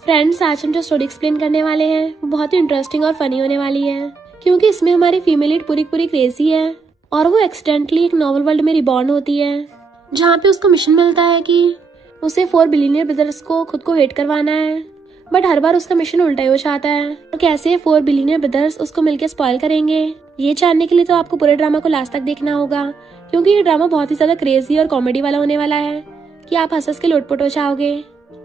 Friends, आज हम जो स्टोरी एक्सप्लेन करने वाले हैं वो बहुत ही इंटरेस्टिंग और फनी होने वाली है, क्योंकि इसमें हमारी फीमेल लीड पूरी पूरी क्रेजी है और वो एक्सीडेंटली एक नॉवल वर्ल्ड में रिबॉर्न होती है, जहाँ पे उसको मिशन मिलता है कि उसे 4 बिलियनियर ब्रदर्स को खुद को हेट करवाना है। बट हर बार उसका मिशन उल्टा ही हो जाता है और कैसे 4 बिलियनियर ब्रदर्स उसको मिलकर स्पॉइल करेंगे, ये जानने के लिए तो आपको पूरे ड्रामा को लास्ट तक देखना होगा, क्योंकि ये ड्रामा बहुत ही ज्यादा क्रेजी और कॉमेडी वाला होने वाला है कि आप हंस के लोटपोट हो जाओगे।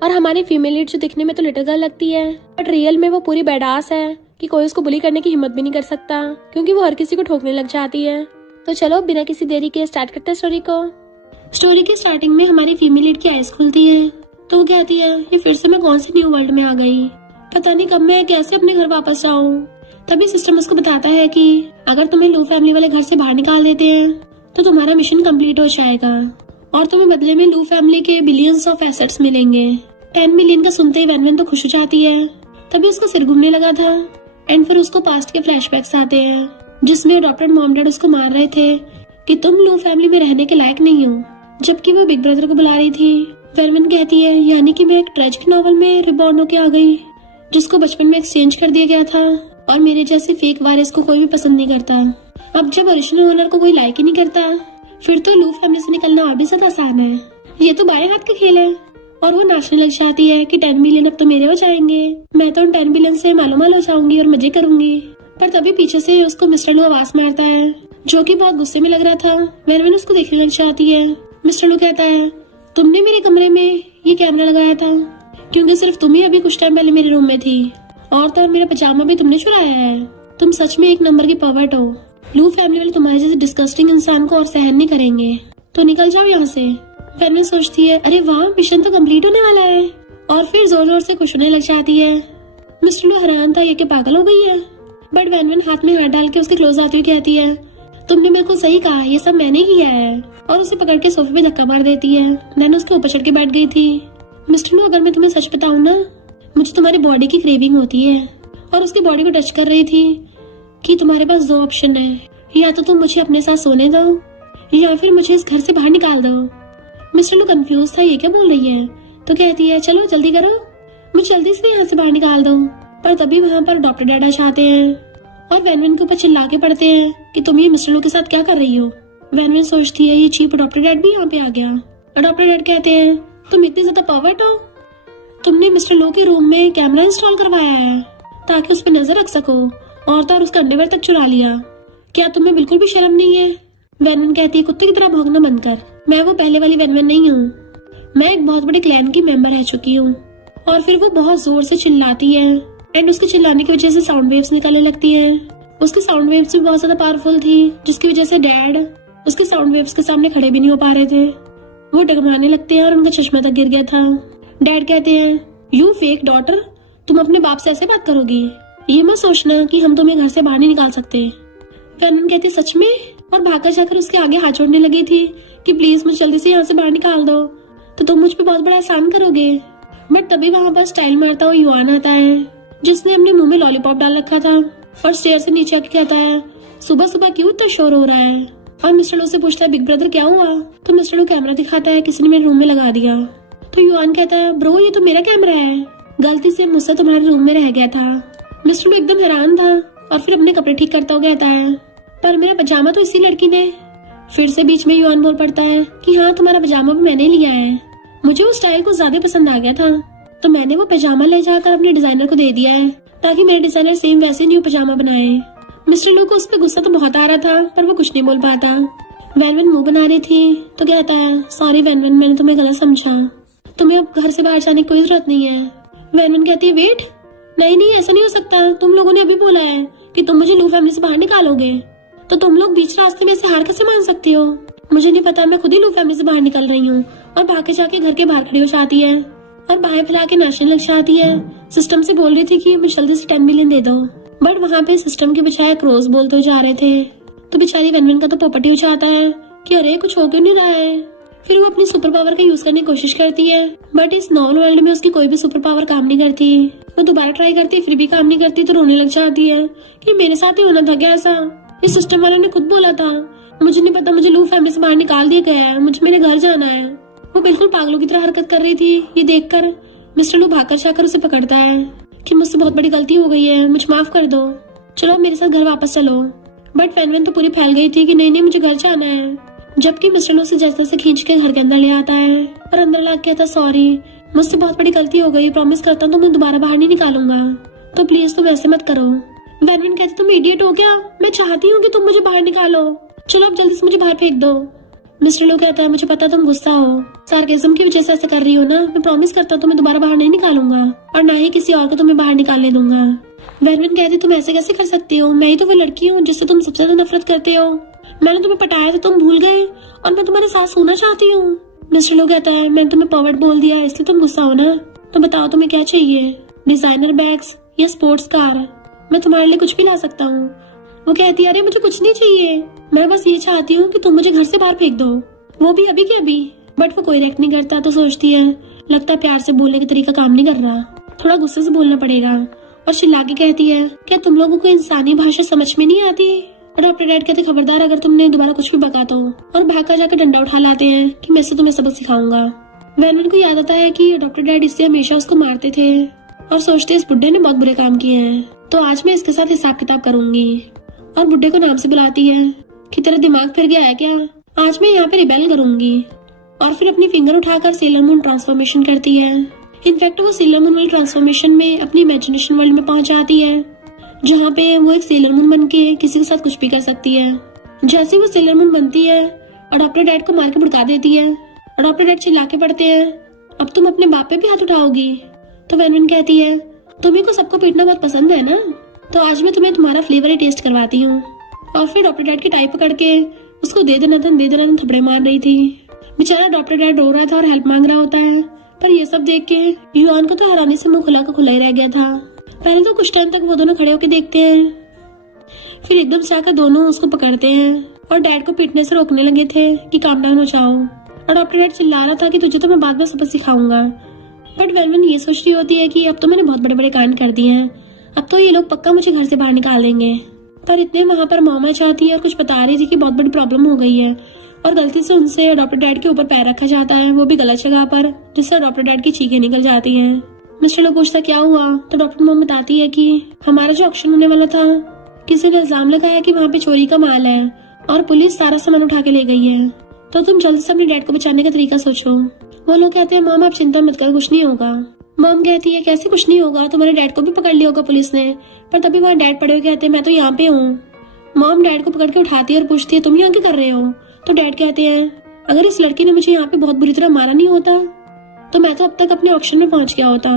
और हमारी फीमेल लीड जो दिखने में तो लिटिल गर्ल लगती है, बट रियल में वो पूरी बैडास है कि कोई उसको बुली करने की हिम्मत भी नहीं कर सकता, क्योंकि वो हर किसी को ठोकने लग जाती है। तो चलो बिना किसी देरी के स्टार्ट करते हैं स्टोरी को। स्टोरी के स्टार्टिंग में हमारी फीमेल लीड की आइज खुलती है तो वो कहती है, ये फिर से मैं कौन सी न्यू वर्ल्ड में आ गई, पता नहीं कब मैं कैसे अपने घर वापस जाऊँ। तभी सिस्टम उसको बताता है कि अगर तुम्हें लू फैमिली वाले घर से बाहर निकाल देते हैं तो तुम्हारा मिशन कंप्लीट हो जाएगा और तुम्हें बदले में लू फैमिली के बिलियंस ऑफ एसेट्स मिलेंगे। 10 मिलियन का सुनते ही वैन तो खुश हो जाती है। तभी उसका सिर घूमने लगा था एंड फिर उसको पास्ट के फ्लैशबैक्स आते हैं, जिसमें अडॉप्टेड मॉम डैड उसको मार रहे थे कि तुम लू फैमिली में रहने के लायक नहीं हो, जबकि वो बिग ब्रदर को बुला रही थी। वेरविन कहती है, यानी कि मैं एक ट्रेजिक नॉवल में रिबॉर्न होके आ गई, जिसको बचपन में एक्सचेंज कर दिया गया था और मेरे जैसे फेक वारिस को कोई भी पसंद नहीं करता। अब जब ओरिजिनल ओनर को कोई लाइक ही नहीं करता, फिर तो लू फैमिली से निकलना और भी ज्यादा आसान है। ये तो बाएं हाथ का खेल है। और वो नाचने लग जाती है कि 10 बिलियन अब तो मेरे हो जाएंगे, मैं तो उन 10 बिलियन से मालूमाल हो जाऊंगी और मजे करूंगी। पर तभी पीछे से उसको मिस्टर लू आवाज मारता है, जो कि बहुत गुस्से में लग रहा था। वेरविन उसको देखने लग जाती है। मिस्टर लू कहता है, तुमने मेरे कमरे में ये कैमरा लगाया था क्योंकि सिर्फ तुम ही अभी कुछ टाइम पहले मेरे रूम में थी, और तो मेरा पजामा भी तुमने चुराया है। तुम सच में एक नंबर की पर्वर्ट हो। लू फैमिली वाले तुम्हारे जैसे डिस्गस्टिंग इंसान को और सहन नहीं करेंगे, तो निकल जाओ यहाँ से। वेरविन सोचती है, अरे वाह, मिशन तो कंप्लीट होने वाला है, और फिर जोर जोर से खुश होने लग जाती है। मिस्टर लू हैरान था ये कि पागल हो गई है, बट वेरविन हाथ में हाथ डाल के उसके क्लोज आती हुई कहती है, तुमने बिल्कुल सही कहा, ये सब मैंने किया है, और उसे पकड़ के सोफे पे धक्का मार देती है। नैन उसके ऊपर चढ़ के बैठ गई थी। मिस्टर लू, अगर मैं तुम्हें सच बताऊं ना, मुझे तुम्हारी बॉडी की क्रेविंग होती है, और उसकी बॉडी को टच कर रही थी कि तुम्हारे पास 2 ऑप्शन है, या तो तुम मुझे अपने साथ सोने दो या फिर मुझे इस घर से बाहर निकाल दो। मिस्टर लू कंफ्यूज था, ये क्या बोल रही है, तो कहती है, चलो जल्दी करो, मुझे जल्दी से यहाँ से बाहर निकाल दो। पर तभी वहाँ पर डॉक्टर डैड आ जाते हैं और वेनविन के ऊपर चिल्ला के पड़ते हैं कि तुम ये मिस्टर लू के साथ क्या कर रही हो। वेनविन सोचती है, ये चीप डॉक्टर डैड भी यहाँ पे आ गया। और डॉक्टर डैड कहते हैं, तुम इतनी ज्यादा पर्वर्ट हो, तुमने मिस्टर लू के रूम में कैमरा इंस्टॉल करवाया है ताकि उस पर नजर रख सको, और तो और उसका अंडरवेयर तक चुरा लिया। क्या तुम्हें बिल्कुल भी शर्म नहीं है? वेनविन कहती है, कुत्ते की तरह भौंकना बंद कर, मैं वो पहले वाली वेनविन नहीं हूँ, मैं एक बहुत बड़े क्लैन की मेंबर रह चुकी हूँ। और फिर वो बहुत जोर से चिल्लाती है एंड उसके चिल्लाने की वजह से साउंड वेव्स निकलने लगती है। उसकी साउंड वेव्स भी बहुत ज्यादा पावरफुल थी, जिसकी वजह से डैड उसके साउंड वेव्स के सामने खड़े भी नहीं हो पा रहे थे। वो डगमगाने लगते हैं और उनका चश्मा तक गिर गया था। डैड कहते हैं, यू फेक डॉटर, तुम अपने बाप से ऐसे बात करोगी? ये मत सोचना कि हम तुम्हें घर से बाहर नहीं निकाल सकते। वेनविन कहती, सच में? और भागकर जाकर उसके आगे हाथ जोड़ने लगी थी कि प्लीज मुझे जल्दी से यहाँ से बाहर निकाल दो, तो तुम मुझ पे बहुत बड़ा एहसान करोगे। बट तभी वहाँ पर स्टाइल मारता हुआ युआन आता है, जिसने अपने मुंह में लॉलीपॉप डाल रखा था, और स्टेयर से नीचे आके कहता है, सुबह सुबह क्यों इतना शोर हो रहा है? और मिस्टर लू से पूछता है, बिग ब्रदर क्या हुआ? तो मिस्टर लू कैमरा दिखाता है, किसी ने मेरे रूम में लगा दिया। तो युआन कहता है, ब्रो ये तो मेरा कैमरा है, गलती से मुझसे तुम्हारे रूम में रह गया था। मिस्टर लू एकदम हैरान था और फिर अपने कपड़े ठीक करता हुआ कहता है, पर मेरा पजामा तो इसी लड़की ने। फिर से बीच में युआन बोल पड़ता है कि हाँ, तुम्हारा पजामा भी मैंने लिया है, मुझे वो स्टाइल को ज्यादा पसंद आ गया था, तो मैंने वो पजामा ले जाकर अपने डिजाइनर को दे दिया है ताकि मेरे डिजाइनर सेम वैसे न्यू पजामा बनाए। मिस्टर लू को उस पर गुस्सा तो बहुत आ रहा था, पर वो कुछ नहीं बोल पाता। वेनविन मुंह बना रही थी तो कहता है, सॉरी वेनविन, मैंने तुम्हें गलत समझा, तुम्हें अब घर से बाहर जाने की कोई जरूरत नहीं है। वेनविन कहती है, वेट, नहीं नहीं, ऐसा नहीं हो सकता, तुम लोगों ने अभी बोला है कि तुम मुझे लू फैमिली से बाहर निकालोगे, तो तुम लोग बीच रास्ते में से हार कैसे मान सकती हो? मुझे नहीं पता, मैं खुद ही लू फैमिली से बाहर निकल रही हूँ। और भाग के जाके घर के बाहर खड़ी हो जाती है और बाहें फैला के नाचने लग जाती है। सिस्टम से बोल रही थी कि मुझे जल्दी से 10 मिलियन दे दो, बट वहाँ पे सिस्टम के बजाय क्रोस बोलते जा रहे थे। तो बेचारी वेनविन का तो पोपटी हो जाता है कि अरे कुछ हो क्यों नहीं रहा है। फिर वो अपनी सुपर पावर का यूज करने की कोशिश करती है, बट इस नॉवल वर्ल्ड में उसकी कोई भी सुपर पावर काम नहीं करती। वो दोबारा ट्राई करती है, फिर भी काम नहीं करती, तो रोने लग जाती है कि मेरे साथ ही होना था क्या ऐसा? इस सिस्टम वाले ने खुद बोला था, मुझे नहीं पता, मुझे लू फैमिली से बाहर निकाल दिया गया है, मुझे मेरे घर जाना है। वो बिल्कुल पागलों की तरह हरकत कर रही थी। ये देखकर मिस्टर लू भागकर जाकर उसे पकड़ता है कि मुझसे बहुत बड़ी गलती हो गई है, मुझे माफ कर दो, चलो अब मेरे साथ घर वापस चलो। बट वैन तो पूरी फैल गई थी कि नहीं मुझे घर जाना है, जबकि मिस्टर लू उसे जैसे तैसे खींच के घर के अंदर ले आता है और अंदर ला के कहता सॉरी, मुझसे बहुत बड़ी गलती हो गई, प्रॉमिस करता हूँ तो मैं दोबारा बाहर नहीं निकालूंगा, तो प्लीज तुम ऐसे मत करो। वैन कहती तुम इडियट हो क्या, मैं चाहती हूँ कि तुम मुझे बाहर निकालो, चलो अब जल्दी से मुझे बाहर फेंक दो। मिस्टर लू कहता है मुझे पता तुम गुस्सा हो, सार्केज्म की वजह से ऐसा कर रही हो ना, मैं प्रॉमिस करता हूँ तुम्हें दोबारा बाहर नहीं निकालूंगा और ना ही किसी और को तुम्हें बाहर निकालने दूंगा। वैन कहती तुम ऐसे कैसे कर सकती हो, मैं ही तो वो लड़की हूँ जिससे तुम सबसे ज्यादा नफरत करते हो, मैंने तुम्हें पटाया था तुम भूल गए और मैं तुम्हारे साथ सोना चाहती हूँ। मिस्टर लू कहता है मैंने तुम्हें पर्वर्ट बोल दिया इसलिए तुम गुस्सा हो ना, तो बताओ तुम्हें क्या चाहिए, डिजाइनर बैग्स या स्पोर्ट्स कार, मैं तुम्हारे लिए कुछ भी ला सकता हूँ। वो कहती है अरे मुझे कुछ नहीं चाहिए, मैं बस ये चाहती हूँ कि तुम मुझे घर से बाहर फेंक दो, वो भी अभी के अभी। बट वो कोई रिएक्ट नहीं करता तो सोचती है लगता है प्यार से बोलने का तरीका काम नहीं कर रहा, थोड़ा गुस्से से बोलना पड़ेगा और चिल्ला के कहती है क्या तुम लोगों को इंसानी भाषा समझ में नहीं आती। और डॉक्टर डैड कहते खबरदार अगर तुमने दोबारा कुछ भी बका तो, और भाग जाकर डंडा उठा लाते हैं कि मैं से तुम्हें सबक सिखाऊंगा। वैन को याद आता है कि डॉक्टर डैड इससे हमेशा उसको मारते थे और सोचते इस बुड्ढे ने बहुत बुरे काम किए हैं, तो आज मैं इसके साथ हिसाब किताब करूंगी। और बुड्ढे को नाम से बुलाती है कि तेरा दिमाग फिर गया है क्या, आज मैं यहाँ पे रिबेल करूंगी। और फिर अपनी फिंगर उठाकर सेलर मून ट्रांसफॉर्मेशन करती है। इनफैक्ट वो सेलर मून वाली ट्रांसफॉर्मेशन में अपनी इमेजिनेशन वर्ल्ड में पहुंच जाती है जहाँ पे वो एक सेलर मून बन के किसी के साथ कुछ भी कर सकती है। जैसे वो सेलर मून बनती है और डॉक्टर डैड को मार के भड़का देती है और डॉक्टर डैड चिल्ला के पड़ते हैं अब तुम अपने बाप पे भी हाथ उठाओगी। तो वैन कहती है तुम्ही को सबको पीटना बहुत पसंद है ना, तो आज मैं तुम्हें तुम्हारा फ्लेवर ही टेस्ट करवाती हूँ। और फिर डॉक्टर डैड की टाई पकड़ के उसको दे देना थपड़े मार रही थी। बेचारा डॉक्टर डैड रो रहा था और हेल्प मांग रहा होता है, पर ये सब देख के युआन को तो हैरानी से मुंह खुला का खुला ही रह गया था। पहले तो कुछ टाइम तक वो दोनों खड़े होकर देखते हैं, फिर एकदम से आकर दोनों उसको पकड़ते हैं और डैड को पीटने से रोकने लगे थे कि काम डाउन हो जाओ। और डॉक्टर डैड चिल्ला रहा था कि तुझे तो मैं बाद में सबक सिखाऊंगा। बट वैन ये सोच रही होती है कि अब तो मैंने बहुत बड़े बड़े कांड कर दिए हैं, अब तो ये लोग पक्का मुझे घर से बाहर निकाल देंगे। पर इतने वहाँ पर मॉम चाहती है और कुछ बता रही थी कि बहुत बड़ी प्रॉब्लम हो गई है और गलती से उनसे डॉक्टर डैड के ऊपर पैर रखा जाता है, वो भी गलत जगह पर, जिससे डॉक्टर डैड की चीखें निकल जाती हैं। मिस्टर लोग पूछता क्या हुआ, तो डॉक्टर मॉम बताती है कि हमारा जो ऑक्शन होने वाला था किसी ने इल्जाम लगाया कि वहाँ पे चोरी का माल है और पुलिस सारा सामान उठा के ले गई है, तो तुम जल्दी से अपने डैड को बचाने का तरीका सोचो। वो लोग कहते हैं मॉम आप चिंता मत करो, कुछ नहीं होगा। मॉम कहती है कैसे कुछ नहीं होगा, तुम्हारे डैड को भी पकड़ लिया होगा पुलिस ने। पर तभी वहाँ डैड पड़े हुए कहते हैं मैं तो यहाँ पे हूँ। मॉम डैड को पकड़ के उठाती है और पूछती है तुम यहाँ क्या कर रहे हो। तो डैड कहते हैं अगर इस लड़की ने मुझे यहाँ पे बहुत बुरी तरह मारा नहीं होता तो मैं तो अब तक अपने ऑक्शन में पहुंच गया होता।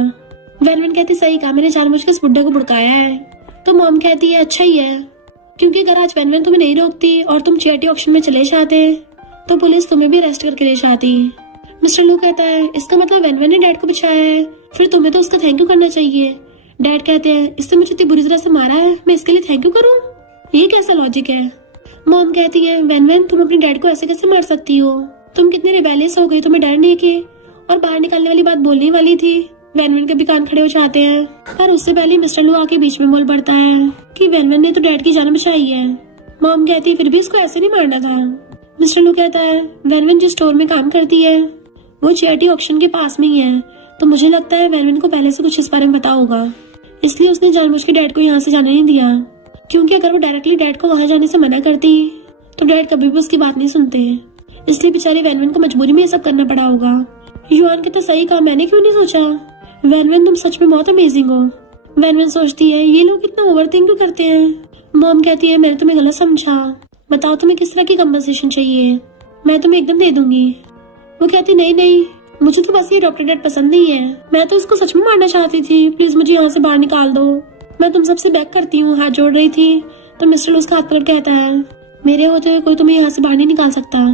वैन कहती सही कहा, मैंने जानबूझ के इस बुड्ढे को भड़काया है। तो मॉम कहती है अच्छा ही है, क्योंकि अगर आज वैन तुम्हें नहीं रोकती और तुम चैरिटी ऑक्शन में चले जाते तो पुलिस तुम्हें भी अरेस्ट करके ले जाती। मिस्टर लू कहता है इसका मतलब वैन ने डैड को बचाया है, फिर तुम्हें तो उसका थैंक यू करना चाहिए। डैड कहते हैं इसने मुझे इतनी बुरी तरह से मारा है, मैं इसके लिए थैंक यू करूँ, ये कैसा लॉजिक है। मॉम कहती है वैन तुम अपने डैड को ऐसे कैसे मार सकती हो, तुम कितने रिबेलियस हो गई, तुम्हें डर नहीं के और बाहर निकालने वाली बात बोलने वाली थी। वैन के भी कान खड़े हो जाते हैं, पर उससे पहले मिस्टर लू आके बीच में बोल पड़ता है कि वैन ने तो डैड की जान बचाई है। मॉम कहती है फिर भी इसको ऐसे नहीं मारना था। मिस्टर लू कहता है वैन जिस स्टोर में काम करती है वो चैरिटी ऑक्शन के पास में ही है, तो मुझे लगता है वैन को पहले से कुछ इस बारे में पता होगा, इसलिए उसने जानबूझ के डैड को यहाँ से जाने नहीं दिया, क्योंकि अगर वो डायरेक्टली डैड को वहां जाने से मना करती तो डैड कभी भी उसकी बात नहीं सुनते, इसलिए बेचारी वैन को मजबूरी में ये सब करना पड़ा होगा। युआन कहता सही कहा, मैंने क्यों नहीं सोचा, वैन तुम सच में बहुत अमेजिंग हो। वैन सोचती है ये लोग इतना ओवरथिंक क्यों करते हैं। मॉम कहती है मैंने तुम्हें गलत समझा, बताओ तुम्हें किस तरह की कंपनसेशन चाहिए, मैं तुम्हें एकदम दे दूंगी। वो कहती नहीं मुझे तो बस ये डॉक्टर डैड पसंद नहीं है, मैं तो उसको सच में मारना चाहती थी, प्लीज मुझे यहाँ से बाहर निकाल दो, मैं तुम सबसे बैक करती हूँ, हाथ जोड़ रही थी। तो मिस्टर उसका हाथ पकड़ कहता है मेरे होते हुए कोई तुम्हें यहाँ से बाहर नहीं निकाल सकता।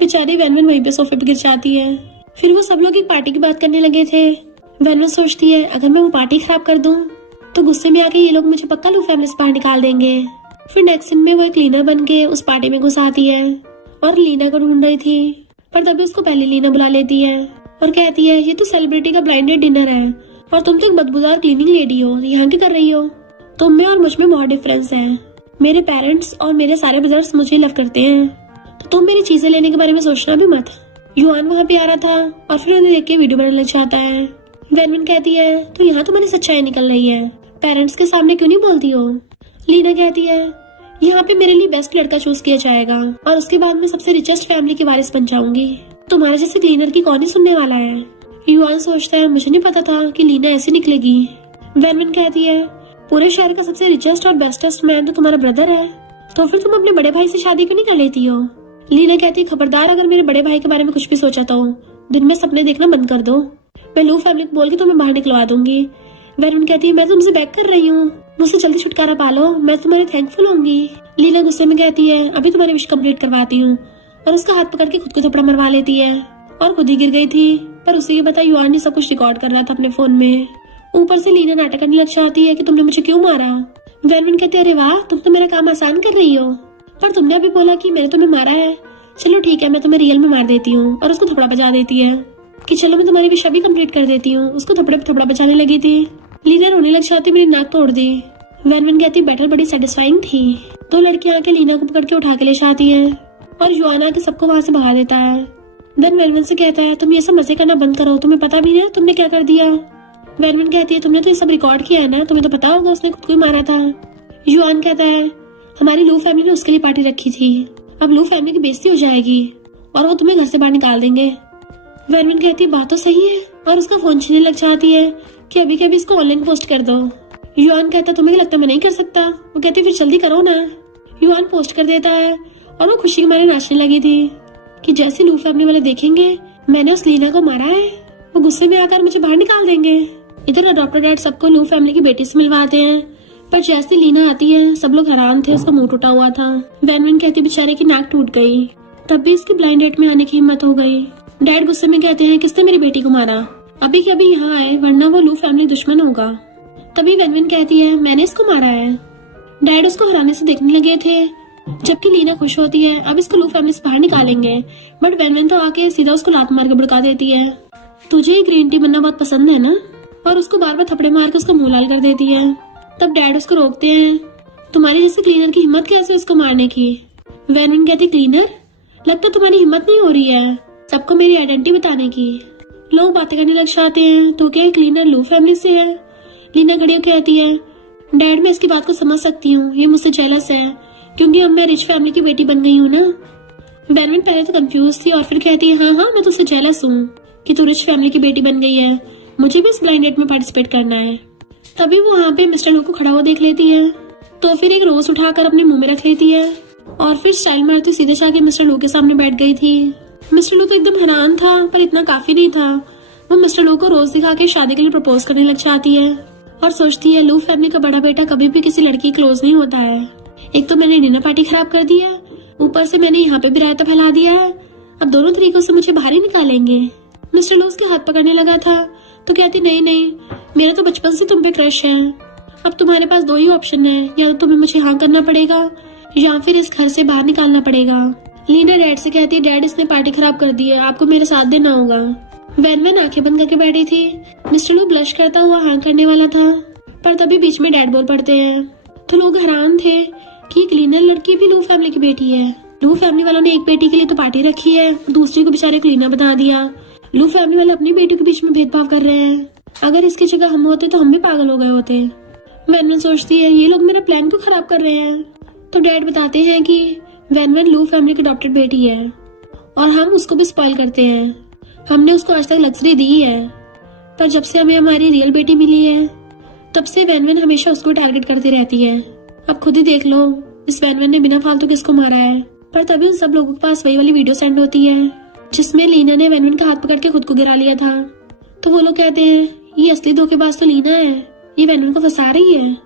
बेचारी वैन वहीं पे सोफे पे गिर जाती है। फिर वो सब लोग एक पार्टी की बात करने लगे थे। वैन सोचती है अगर मैं वो पार्टी खराब कर दूं तो गुस्से में आके ये लोग मुझे पक्का लू फैमिली से बाहर निकाल देंगे। फिर नेक्स्ट सीन में वो एक लीना बन के उस पार्टी में घुस आती है और लीना को ढूंढ रही थी, पर तभी उसको पहले लीना बुला लेती है और कहती है ये तो सेलिब्रिटी का ब्लाइंडेड डिनर है और तुम तो एक बदबूदार क्लीनिंग लेडी हो, यहाँ क्या कर रही हो। तुम में और मुझ में बहुत डिफरेंस है, मेरे पेरेंट्स और मेरे सारे ब्रदर्स मुझे लव करते हैं, तो तुम मेरी चीजें लेने के बारे में सोचना भी मत। युआन वहाँ पे आ रहा था और फिर उन्हें देख के वीडियो बनाने लग जाता है। वेनविन कहती है तो यहाँ तुम्हारी सच्चाई निकल रही है, पेरेंट्स के सामने क्यों नहीं बोलती हो। लीना कहती है यहाँ पे मेरे लिए बेस्ट लड़का चूज किया जाएगा और उसके बाद मैं सबसे रिचेस्ट फैमिली की वारिस बन जाऊंगी। तुम्हारे जैसे क्लीनर की कौन ही सुनने वाला है। युआन सोचता है मुझे नहीं पता था कि लीना ऐसी निकलेगी। वेनविन कहती है पूरे शहर का सबसे रिचेस्ट और बेस्टेस्ट मैन तो तुम्हारा ब्रदर है, तो फिर तुम अपने बड़े भाई से शादी क्यों नहीं कर लेती हो। लीना कहती है खबरदार अगर मेरे बड़े भाई के बारे में कुछ भी सोचा तो दिन में सपने देखना बंद कर दो, मैं लू फैमिली को बोल के तुम्हें बाहर निकलवा दूंगी। वेनविन कहती है मैं तुमसे बैक कर रही हूँ, मुझसे जल्दी छुटकारा पालो, मैं तुम्हारे थैंकफुल होंगी। लीना गुस्से में कहती है अभी तुम्हारी विश कंप्लीट करवाती हूँ और उसका हाथ पकड़ के खुद को थप्पड़ मरवा लेती है और खुद ही गिर गई थी। पर उसे ये पता युआन ने सब कुछ रिकॉर्ड कर रहा था अपने फोन में। ऊपर से लीना नाटक करने लग जाती है कि तुमने मुझे क्यों मारा। वेनविन कहते अरे वाह तुम तो मेरा काम आसान कर रही हो, पर तुमने अभी बोला कि मैंने तुम्हें मारा है, चलो ठीक है मैं तुम्हें रियल में मार देती हूँ। और उसको थप्पड़ा बजा देती है कि चलो मैं तुम्हारी विश भी कंप्लीट कर देती हूँ। उसको थप्पड़े पे थप्पड़ा बजाने लगी थी। लीना रोने लग जाती मेरी नाक तोड़ दी। वेनविन कहती बैटल बड़ी सेटिस्फाइंग थी। दो लड़कियां आके लीना को पकड़ के उठा के ले जाती है और युआन आके सबको वहां से भगा देता है। देन वेनविन से कहता है तुम ये सब मजे करना बंद करो, तुम्हें पता भी है तुमने क्या कर दिया। वेनविन कहती है तुमने तो ये सब रिकॉर्ड किया है ना, तुम्हें तो पता होगा उसने खुद को ही मारा था। युआन कहता है हमारी लू फैमिली ने उसके लिए पार्टी रखी थी, अब लू फैमिली की बेइज्जती हो जाएगी और वो तुम्हें घर से बाहर निकाल देंगे। वेनविन कहती है बात तो सही है और उसका फोन छीनने लग जाती है कि अभी के अभी इसको ऑनलाइन पोस्ट कर दो। युआन कहता है तुम्हें लगता मैं नहीं कर सकता। वो कहती फिर जल्दी करो ना। युआन पोस्ट कर देता है और वो खुशी के मारे नाचने लगी थी कि जैसे लू फैमिली वाले देखेंगे मैंने उस लीना को मारा है वो गुस्से में आकर मुझे बाहर निकाल देंगे। इधर अडॉप्टेड डैड सबको लू फैमिली की बेटी से मिलवाते हैं, पर जैसे लीना आती है सब लोग हैरान थे, उसका मुंह टूटा हुआ था। वेनविन कहती बेचारे की नाक टूट गई, तब भी इसकी ब्लाइंड डेट में आने की हिम्मत हो गई। डैड गुस्से में कहते हैं किसने मेरी बेटी को मारा, अभी के अभी यहाँ आए वरना वो लू फैमिली दुश्मन होगा। तभी वेनविन कहती है मैंने इसको मारा है। डैड उसको हराने से देखने लगे थे जबकि लीना खुश होती है अब इसको लू फैमिली से बाहर निकालेंगे, बट वेनविन तो आके सीधा उसको लात मार के भड़का देती है। तुझे ग्रीन टी बनना बहुत पसंद है ना, और उसको बार बार थप्पड़े मार के उसका मुंह लाल कर देती है। तब डैड उसको रोकते हैं तुम्हारी जैसे क्लीनर की हिम्मत कैसे उसको मारने की। वेनविन कहती क्लीनर लगता तुम्हारी हिम्मत नहीं हो रही है सबको मेरी आइडेंटिटी बताने की। लोग बातें करने लग जाते हैं तो क्या क्लीनर लू फैमिली से है। लीना खड़ी होकर कहती है डैड मैं इसकी बात को समझ सकती हूँ, ये मुझसे जेलस है क्योंकि अब मैं रिच फैमिली की बेटी बन गई हूँ ना। वेनविन पहले तो कंफ्यूज थी और फिर कहती है हाँ मैं तुझसे जेलस हूँ कि तू रिच फैमिली की बेटी बन गई है, मुझे भी इस ब्लाइंड डेट में पार्टिसिपेट करना है। तभी वो वहाँ पे मिस्टर लू को खड़ा हुआ देख लेती है तो फिर एक रोज उठाकर अपने मुंह में रख लेती है और फिर स्टाइल मारती सीधे जाके मिस्टर लू के सामने बैठ गई थी। मिस्टर लू तो एकदम हैरान था पर इतना काफी नहीं था। वो मिस्टर लू को रोज दिखा के शादी के लिए प्रपोज करने लग जाती है और सोचती है लू फैमिली का बड़ा बेटा कभी भी किसी लड़की क्लोज नहीं होता है। एक तो मैंने डिनर पार्टी खराब कर दी है, ऊपर से मैंने यहाँ पे भी रायता फैला दिया है, अब दोनों तरीकों से मुझे बाहर ही निकालेंगे। मिस्टर लू उसके हाथ पकड़ने लगा था तो कहती नहीं मेरा तो बचपन से तुम पे क्रश है, अब तुम्हारे पास दो ही ऑप्शन है, या तो तुम्हें मुझे हाँ करना पड़ेगा या फिर इस घर से बाहर निकालना पड़ेगा। लीना डैड से कहती है डैड इसने पार्टी खराब कर दी है, आपको मेरे साथ देना होगा। वेनविन आंखें बंद करके बैठी थी। मिस्टर लू ब्लश करता हुआ हाँ करने वाला था पर तभी बीच में डैड बोल पड़ते हैं तो लोग हैरान थे कि क्लीनर लड़की भी लू फैमिली की बेटी है। लू फैमिली वालों ने एक बेटी के लिए तो पार्टी रखी है, दूसरी को बेचारे क्लीनर बता दिया। लू फैमिली वाले अपनी बेटी के बीच में भेदभाव कर रहे हैं, अगर इसकी जगह हम होते तो हम भी पागल हो गए होते। वेनविन सोचती है ये लोग मेरा प्लान क्यों खराब कर रहे हैं। तो डैड बताते हैं कि वेनविन लू फैमिली की अडॉप्टेड बेटी है और हम उसको भी स्पॉइल करते हैं, हमने उसको आज तक लग्जरी दी है पर जब से हमें हमारी रियल बेटी मिली है तब से वेनविन हमेशा उसको टारगेट करती रहती है। अब खुद ही देख लो इस वेनविन ने बिना फालतू किसको मारा है। पर तभी उन सब लोगों के पास वही वाली वीडियो सेंड होती है जिसमें लीना ने वेनविन का हाथ पकड़ के खुद को गिरा लिया था। तो वो लोग कहते हैं ये असली धोखेबाज तो लीना है, ये वेनविन को फंसा रही है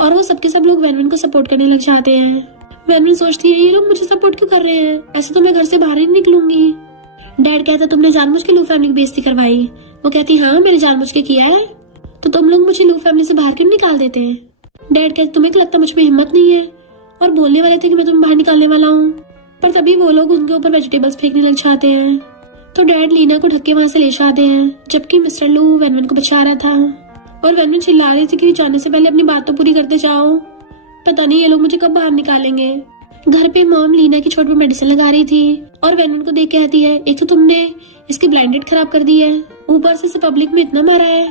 और वो सबके सब लोग वेनविन को सपोर्ट करने लग जाते हैं। वेनविन सोचती है ये लोग मुझे सपोर्ट क्यों कर रहे हैं, ऐसे तो मैं घर से बाहर ही निकलूंगी। डैड कहता तुमने जानबूझ के लू फैमिली की बेइज्जती करवाई। वो कहती हाँ मैंने जानबूझ के किया है, तो तुम लोग मुझे लू फैमिली से बाहर क्यों निकाल देते हैं। डैड कहते तुम्हें लगता मुझ में हिम्मत नहीं है, और बोलने वाले थे कि मैं तुम्हें बाहर निकालने वाला हूँ, पर तभी वो लोग उनके ऊपर वेजिटेबल्स फेंकने लग जाते हैं। तो डैड लीना को ढक्के वहां से ले जाते हैं जबकि मिस्टर लू वेनविन को बचा रहा था और वेनविन चिल्ला रही थी कि जाने से पहले अपनी बात तो पूरी करते जाओ, पता नहीं ये लोग मुझे कब बाहर निकालेंगे। घर पे मॉम लीना की चोट पे मेडिसिन लगा रही थी और वेनवन को देख कहती है, एक तो तुमने इसकी ब्लाइंडेड खराब कर दी है, ऊपर से इसे पब्लिक में इतना मारा है।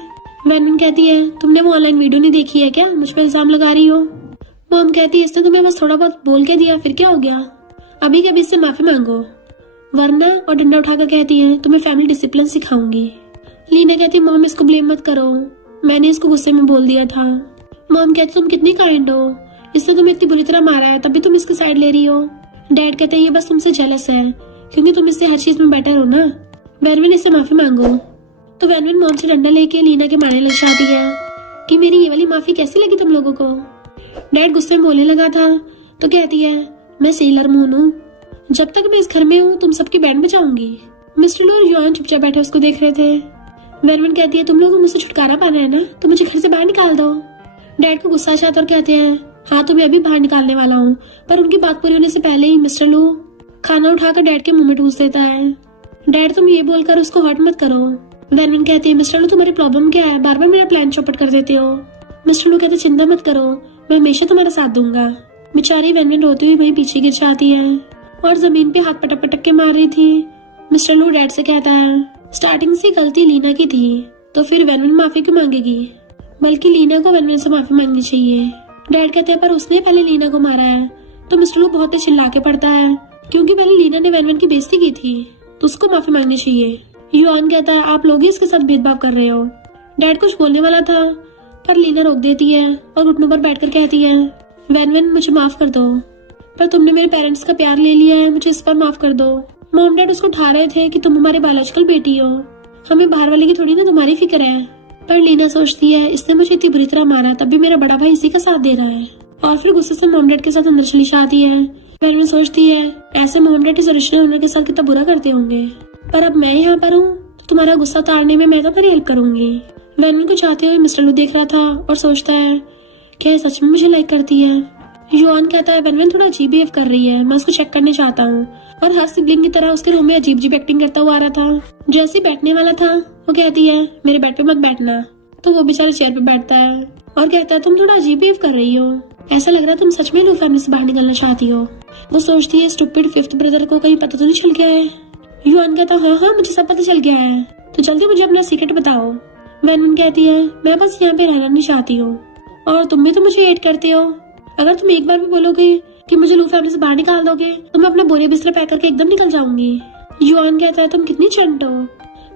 वेनवन कहती है, तुमने वो ऑनलाइन वीडियो नहीं देखी है क्या, मुझ पे इल्जाम लगा रही हो। मॉम कहती है, इसने तुम्हें बस थोड़ा बहुत बोल के दिया, फिर क्या हो गया, अभी के अभी इससे माफी मांगो वरना, और डंडा उठाकर कहती है, तुम्हें फैमिली डिसिप्लिन सिखाऊंगी। लीना कहती है, मॉम इसको ब्लेम मत करो, मैंने इसको गुस्से में बोल दिया था। मॉम कहती, तुम कितनी काइंड हो, इसने तुम्हें इतनी बुरी तरह मारा है, तभी तुम इसकी साइड ले रही हो। डैड कहते हैं, ये बस तुमसे जेलस है क्योंकि तुम इससे हर चीज में बेटर हो ना। वेनवन इससे माफी मांगो। तो वेनवन मॉम से डंडा लेके लीना के मारने लग जाती है कि मेरी ये वाली माफी कैसी लगी तुम लोगों को। डैड गुस्से में बोलने लगा था तो कहती है, मैं सेलर मून हूँ, जब तक मैं इस घर में हूँ तुम सबकी बैंड बजाऊंगी। मिस्टर लू और युआन चुपचाप बैठे उसको देख रहे थे। वेनवन कहती है, तुम लोगों को मुझसे छुटकारा पाना है ना, तो मुझे घर से बाहर निकाल दो। डैड को गुस्सा आता और कहते हैं, हाँ तुम्हें अभी बाहर निकालने वाला हूँ। पर उनकी बात पूरी होने से पहले ही मिस्टर लू खाना उठाकर डैड के मुंह में ठूस देता है। डैड तुम ये बोलकर उसको हर्ट मत करो। वेनवन कहती है, मिस्टर लू तुम्हारी प्रॉब्लम क्या है, बार बार मेरा प्लान चौपट कर देते हो। मिस्टर लू कहते, चिंता मत करो, मैं हमेशा तुम्हारा साथ दूंगा। बेचारी वेनवन रोती हुई वहीं पीछे गिर जाती है और जमीन पे हाथ पटक पटक के मार रही थी। मिस्टर लू डैड से कहता है, स्टार्टिंग से गलती लीना की थी, तो फिर वेनवन माफी क्यों मांगेगी, बल्कि लीना को वेनवन से माफी मांगनी चाहिए। डैड कहते हैं, पर उसने पहले लीना को मारा है। तो मिस्टर लू बहुत तेज चिल्ला के पड़ता है, क्योंकि पहले लीना ने वेनवन की बेइज्जती की थी, तो उसको माफी मांगनी चाहिए। युआन कहता है, आप लोग ही इसके साथ भेदभाव कर रहे हो। डैड कुछ बोलने वाला था पर लीना रोक देती है और घुटनों पर बैठकर कहती है, वेनवन मुझे माफ कर दो, पर तुमने मेरे पेरेंट्स का प्यार ले लिया है, मुझे इस पर माफ कर दो। मॉम डैड उसको उठा रहे थे कि तुम हमारे बायोलॉजिकल बेटी हो, हमें बाहर वाले की थोड़ी ना तुम्हारी फिक्र है। पर लीना सोचती है, इसने मुझे इतनी बुरी तरह मारा, तब भी मेरा बड़ा भाई इसी का साथ दे रहा है, और फिर गुस्से से मॉम डैड के साथ अंदर चली जाती है। वेनवन सोचती है, ऐसे मॉम डैड इस ओरिजिनल ओनर के साथ कितना बुरा करते होंगे, पर अब मैं यहाँ पर हूँ तो तुम्हारा गुस्सा उतारने में मैं तो तेरी हेल्प करूंगी। वेनवन को चाहते हुए मिस्टर लू देख रहा था और सोचता है, क्या सच में मुझे लाइक करती है। युआन कहता है, वेनवन थोड़ा अजीब बिहेव कर रही है, मैं उसको चेक करने चाहता हूँ, और हर सिबलिंग की तरह उसके रूम में अजीब अजीब एक्टिंग करता हुआ आ रहा था। जैसे ही बैठने वाला था वो कहती है, मेरे बेड पे मत बैठना। तो वो बेचारा चेयर पे बैठता है और कहता है, तुम थोड़ा अजीब बिहेव कर रही हो, ऐसा लग रहा है तुम सच में लू फैमिली से बाहर निकलना चाहती हो। वो सोचती है, स्टूपिड फिफ्थ ब्रदर को कहीं पता तो नहीं चल गया है। युआन कहता है, हाँ मुझे सब पता चल गया है, तो जल्दी मुझे अपना सीक्रेट बताओ। वेनवन कहती है, मैं बस यहाँ पे रहना नहीं चाहती हूँ, और तुम भी तो मुझे हेट करते हो। अगर तुम एक बार भी बोलोगे कि मुझे लू फैमिली से बाहर निकाल दोगे तो मैं अपना बोरिया बिस्तर पैक करके एकदम निकल जाऊंगी। युआन कहता है, तुम कितनी चंट हो,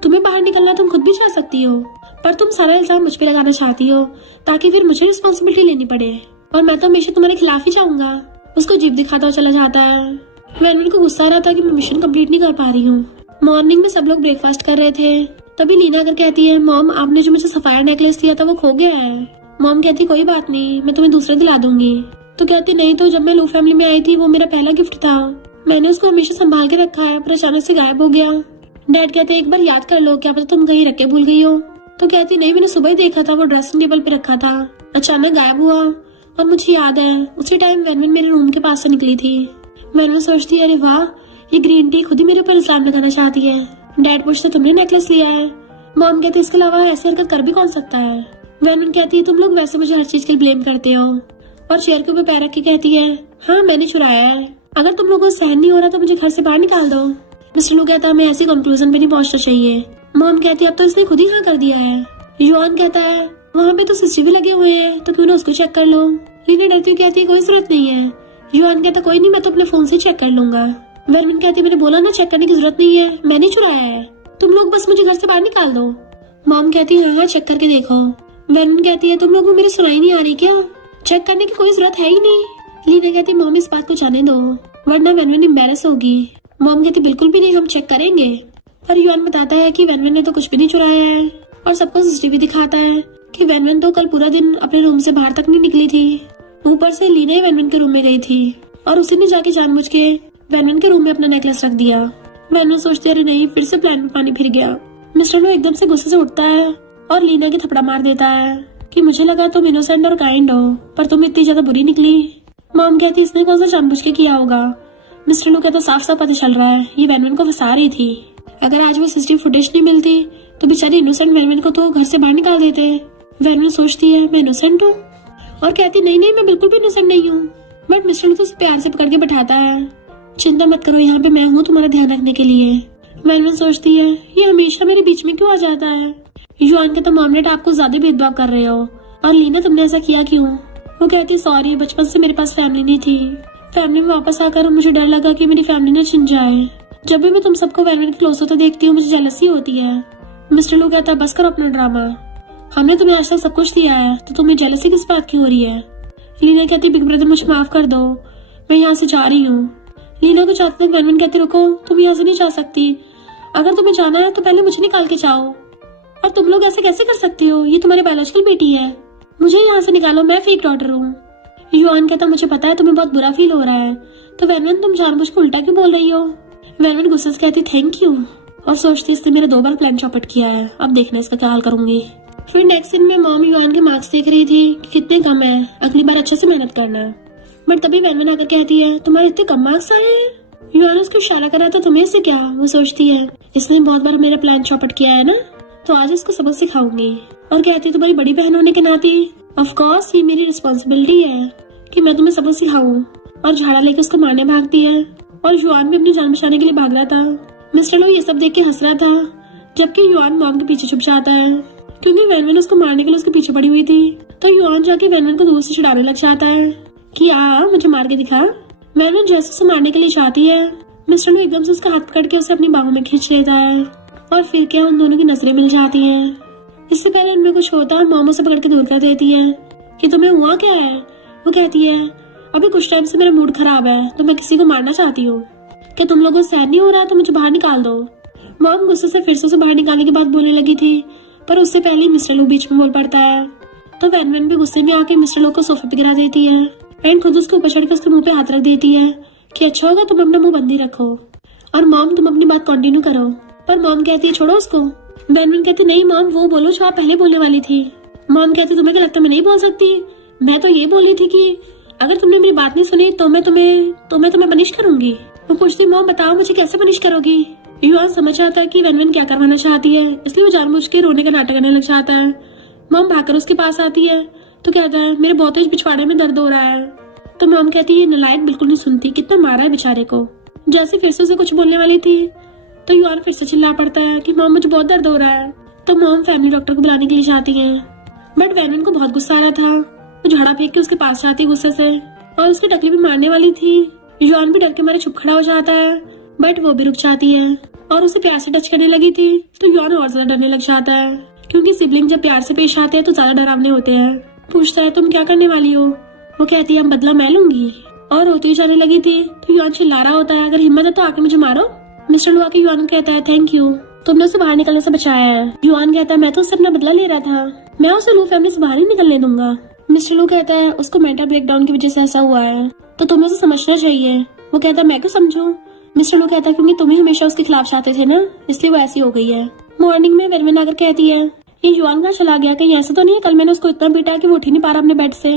तुम्हें बाहर निकलना तुम खुद भी जा सकती हो, पर तुम सारा इल्जाम मुझ पे लगाना चाहती हो ताकि फिर मुझे रिस्पॉन्सिबिलिटी लेनी पड़े, और मैं तो हमेशा तुम्हारे खिलाफ ही जाऊंगा। उसको जीप दिखाता हुआ चला जाता है। वेनवन को गुस्सा आ रहा था कि मैं मिशन कंप्लीट नहीं कर पा रही हूँ। मॉर्निंग में सब लोग ब्रेकफास्ट कर रहे थे, तभी लीना आकर कहती है, मॉम आपने जो मुझे सफायर नेकलेस दिया था वो खो गया है। मॉम कहती, कोई बात नहीं, मैं तुम्हें दूसरा दिला दूंगी। तो कहती, नहीं तो जब मैं लू फैमिली में आई थी वो मेरा पहला गिफ्ट था, मैंने उसको हमेशा संभाल के रखा है, पर अचानक से गायब हो गया। डैड कहते, एक बार याद कर लो, क्या पता तुम कहीं रख के भूल गई हो। तो कहती, नहीं मैंने सुबह ही देखा था, वो ड्रेसिंग टेबल पे रखा था, अचानक गायब हुआ, और मुझे याद है उसी टाइम वेनवन मेरे रूम के पास से निकली थी। वेनवन सोचती है, अरे वाह, ये ग्रीन टी खुद ही मेरे ऊपर इल्जाम लगाना चाहती है। डैड पूछते, तुमने नेकलेस लिया है। मॉम कहती, इसके अलावा ऐसी हरकत कर भी कौन सकता है। वेनवन कहती है, तुम लोग वैसे मुझे हर चीज के लिए ब्लेम करते हो, और चेयर के ऊपर पैर रख के कहती है, हाँ मैंने चुराया है, अगर तुम लोगों को सहन नहीं हो रहा तो मुझे घर से बाहर निकाल दो। मिस्टर लू कहता है, मैं ऐसी कंक्लूजन पे नहीं पहुंचना चाहिए। मॉम कहती है, अब तो इसने खुद ही हाँ कर दिया है। युआन कहता है, वहाँ पे तो सीसीटीवी लगे हुए हैं, तो क्यों ना उसको चेक कर लो। लीना डरती हुई कहती है, कोई जरूरत नहीं है। युआन कहता, कोई नहीं, मैं तो अपने फोन से चेक कर लूंगा। वेनवन कहती है, मैंने बोला ना चेक करने की जरूरत नहीं है, मैंने चुराया है, तुम लोग बस मुझे घर से बाहर निकाल दो। मॉम कहती है, हाँ चेक करके देखो। वेनवन कहती है, तुम लोगों को मेरी सुनाई नहीं आ रही क्या, चेक करने की कोई जरूरत है ही नहीं। लीना कहती, मॉम इस बात को जाने दो वरना वेनवन एम्बैरस होगी। मॉम कहती, बिल्कुल भी नहीं, हम चेक करेंगे। पर युआन बताता है कि वेनवन ने तो कुछ भी नहीं चुराया है, और सबको सीसीटीवी दिखाता है कि वेनवन तो कल पूरा दिन अपने रूम से बाहर तक नहीं निकली थी। ऊपर से लीना ही वेनवन के रूम में गई थी और उसी ने जाके जानबूझ के वेनवन के रूम में अपना नेकलेस रख दिया। वेनवन सोचती है, अरे नहीं, फिर से प्लान में पानी फिर गया। मिस्टर लो एकदम से गुस्से से उठता है और लीना की थपड़ा मार देता है कि मुझे लगा तुम इनोसेंट और काइंड हो, पर तुम इतनी ज्यादा बुरी निकली। मॉम कहती, इसने कौन सा जानबूझ के किया होगा। मिस्टर लो कहता, साफ साफ पता चल रहा है ये वेनवन को फंसा रही थी, अगर आज वो सीसीटीवी फुटेज नहीं मिलती तो बेचारी इनोसेंट वेनवन को तो घर से बाहर निकाल देते। वेनवन सोचती है, मैं इनोसेंट हूँ, और कहती, नहीं नहीं मैं बिल्कुल भी इनोसेंट नहीं हूँ। बट मिस्टर लू तो उसे प्यार से पकड़ के बैठाता है। चिंता मत करो, यहाँ पे मैं हूँ तुम्हारा ध्यान रखने के लिए। वैन सोचती है ये हमेशा मेरे बीच में क्यों आ जाता है। युआन कहता मॉमलेट आपको ज्यादा भेदभाव कर रहे हो, और लीना तुमने ऐसा किया क्यों। वो कहती सॉरी, बचपन से मेरे पास फैमिली नहीं थी। फैमिली में वापस आकर मुझे डर लगा कि मेरी फैमिली न छिन जाए। जब भी मैं तुम सबको वैन के क्लोज होते देखती हूँ मुझे जेलसी होती है। मिस्टर लू कहता बस करो अपना ड्रामा, हमने तुम्हें आज तक सब कुछ दिया है तो तुम्हें जेलसी किस बात की हो रही है। लीना कहती बिग ब्रदर मुझे माफ कर दो, मैं यहाँ से जा रही हूँ। लीना को जाते तक वैन कहती रुको, तुम यहाँ से नहीं जा सकती, अगर तुम्हें जाना है तो पहले मुझे निकाल के जाओ। और तुम लोग ऐसे कैसे कर सकती हो, ये तुम्हारी बायोलॉजिकल बेटी है, मुझे यहाँ से निकालो, मैं फेक डॉटर हूँ। युआन कहता मुझे पता है तुम्हें बहुत बुरा फील हो रहा है, तो वैन तुम जानबूझ के उल्टा क्यों बोल रही हो। वैन गुस्से से कहती थैंक यू, और सोचती इसने मेरा 2 बार प्लान चौपट किया है, अब देखना इसका क्या हाल करूंगी। फिर नेक्स्ट सीन में मॉम युआन के मार्क्स देख रही थी कि कितने कम है, अगली बार अच्छे से मेहनत करना है। बट तभी वैन आकर कहती है तुम्हारे इतने कम मार्क्स आए हैं। युआन उसको इशारा करा तो तुम्हें इससे क्या। वो सोचती है इसने बहुत बार मेरा प्लान चौपट किया है ना, तो आज इसको सबक सिखाऊंगी। और कहती तुम्हारी बड़ी बहन होने के नाते ऑफ कोर्स ये मेरी रिस्पॉन्सिबिलिटी है कि मैं तुम्हें सबक सिखाऊं। और झाड़ा लेकर उसको मारने भागती है, और युआन भी अपनी जान बचाने के लिए भाग रहा था। मिस्टर लो ये सब देख के हंस रहा था, जबकि युआन मॉम के पीछे छुप जाता है, क्योंकि वैन उसको मारने के लिए उसके पीछे पड़ी हुई थी। तो युआन जाके वैन को दूर से चिढ़ाने लग जाता है कि आ मुझे मार के दिखा। वैन जैसे उसे मारने के लिए चाहती है, मिस्टर लो एकदम से उसका हाथ पकड़ के उसे अपनी बाहों में खींच लेता है, और फिर क्या उन दोनों की नजरें मिल जाती हैं। इससे पहले उनमें कुछ होता है, मॉम उसे पकड़ के दूर कर देती है कि तुम्हें हुआ क्या है। वो कहती है अभी कुछ टाइम से मेरा मूड खराब है, तो मैं किसी को मारना चाहती हूँ, क्या तुम लोगों को सहन नहीं हो रहा तो मुझे बाहर निकाल दो। मॉम गुस्से से फिर से उसे बाहर निकालने की बात बोलने लगी थी, पर उससे पहले ही मिस्टर लो बीच में बोल पड़ता है। तो वैन भी गुस्से में आके मिस्टर लो को सोफे पे गिरा देती है, एंड खुद उसके ऊपर चढ़ के उसके मुंह पे हाथ रख देती है कि अच्छा होगा तुम अपना मुंह बंद ही रखो, और मॉम तुम अपनी बात कंटिन्यू करो। पर मॉम कहती है छोड़ो उसको। वैन कहती नहीं मॉम वो बोलो जो आप पहले बोलने वाली थी। मॉम कहती तुम्हें क्या लगता मैं नहीं बोल सकती, मैं तो ये बोली थी कि अगर तुमने मेरी बात नहीं सुनी तो मैं तुम्हें पनिश करूंगी। वो पूछती मॉम बताओ मुझे कैसे पनिश करोगी। युआन समझ आता है कि वैन क्या करवाना चाहती है, इसलिए वो जानबूझ के रोने का नाटक करने लग जाता है। मॉम भागकर उसके पास आती है तो कहता है मेरे बहुत तेज पिछवाड़े में दर्द हो रहा है। तो मॉम कहती है ये नालायक बिल्कुल नहीं सुनती, कितना मारा है बेचारे को। जैसे फिर से उसे कुछ बोलने वाली थी तो युआन फिर से चिल्ला पड़ता है कि मॉम मुझे बहुत दर्द हो रहा है। तो मॉम फैमिली डॉक्टर को बुलाने के लिए जाती है, बट वैन को बहुत गुस्सा आ रहा था। वो झाड़ा फेंक के उसके पास जाती गुस्से से, और उसकी टकली भी मारने वाली थी। युआन भी डर के मारे चुप खड़ा हो जाता है, बट वो भी रुक जाती है और उसे प्यार से टच करने लगी थी। तो युआन और ज्यादा डरने लग जाता है, क्योंकि सिबलिंग जब प्यार से पेश आते हैं तो ज्यादा डरावने होते हैं। पूछता है तुम क्या करने वाली हो। वो कहती है बदला मैं लूंगी, और रोती जाने लगी थी। तो युआन चिल्ला रहा होता है अगर हिम्मत है तो आके मुझे मारो। मिस्टर लू आके युआन कहता है थैंक यू, तुमने उसे बाहर निकलने से बचाया है। युआन कहता है मैं तो उससे अपना बदला ले रहा था, मैं उसे लू फैमिली से बाहर ही निकलने दूंगा। मिस्टर लू कहता है उसको मेंटल ब्रेकडाउन की वजह से ऐसा हुआ है, तो तुम्हें उसे समझना चाहिए। वो कहता है मैं क्यों समझूं। मिस्टर लू कहता है क्योंकि तुम्हें हमेशा उसके खिलाफ चाहते थे ना, इसलिए वो ऐसी हो गई है। मॉर्निंग में वैन आकर कहती है ये युआन कहाँ चला गया, कहीं ऐसा तो नहीं कल मैंने उसको इतना पीटा कि वो उठ ही नहीं पा रहा अपने बेड से।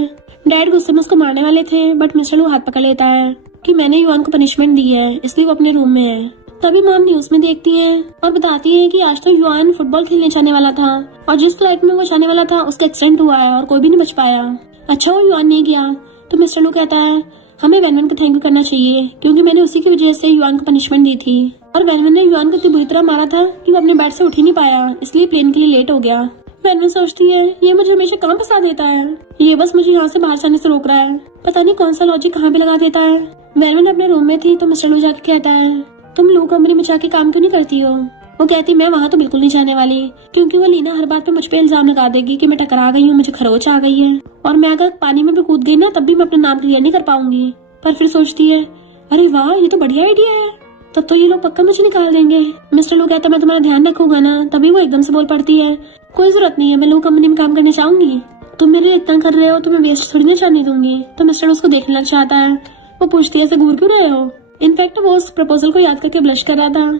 डैड गुस्से में उसको मारने वाले थे, बट मिस्टर लू हाथ पकड़ लेता है कि मैंने युआन को पनिशमेंट दी है, इसलिए वो अपने रूम में है। तभी मॉम न्यूज में देखती है और बताती है कि आज तो युआन फुटबॉल खेलने जाने वाला था, और जिस फ्लाइट में वो जाने वाला था उसका एक्सीडेंट हुआ है और कोई भी नहीं बच पाया। अच्छा वो युआन नहीं गया। तो मिस्टर लू कहता है हमें वैन को थैंक यू करना चाहिए, क्योंकि मैंने उसी की वजह से युआन को पनिशमेंट दी थी, और वैन ने युआन को इतनी बुरी तरह मारा था कि वो अपने बेड से उठ ही नहीं पाया, इसलिए प्लेन के लिए लेट हो गया। वैन सोचती है ये मुझे हमेशा कहाँ फंसा देता है, ये बस मुझे यहाँ से बाहर जाने से रोक रहा है, पता नहीं कौन सा लॉजिक कहाँ पे लगा देता है। वैन अपने रूम में थी तो मिस्टर लू जाके कहता है तुम लू कमरे में जाके काम क्यों नहीं करती हो। वो कहती मैं वहाँ तो बिल्कुल नहीं जाने वाली, क्योंकि वो लीना हर बात पे मुझ पे इल्जाम लगा देगी कि मैं टकरा गई हूँ, मुझे खरोच आ गई है, और मैं अगर पानी में भी कूद गई ना तब भी मैं अपना नाम क्लियर नहीं कर पाऊंगी। पर फिर सोचती है अरे वाह ये तो बढ़िया आइडिया है, तब तो ये लोग पक्का मुझे निकाल देंगे। मिस्टर लू कहता मैं तुम्हारा ध्यान रखूंगा ना। तभी वो एकदम से बोल पड़ती है कोई जरूरत नहीं है, मैं लू कंपनी में काम करने चाहूंगी, तुम मेरे लिए इतना कर रहे हो तो मैं वेस्ट थोड़ी ना जाने दूंगी। तो मिस्टर उसको देखने लग जाता है। वो पूछती है ऐसे घूर क्यों रहे हो। इनफैक्ट वो उस प्रपोजल को याद करके ब्लश कर रहा था।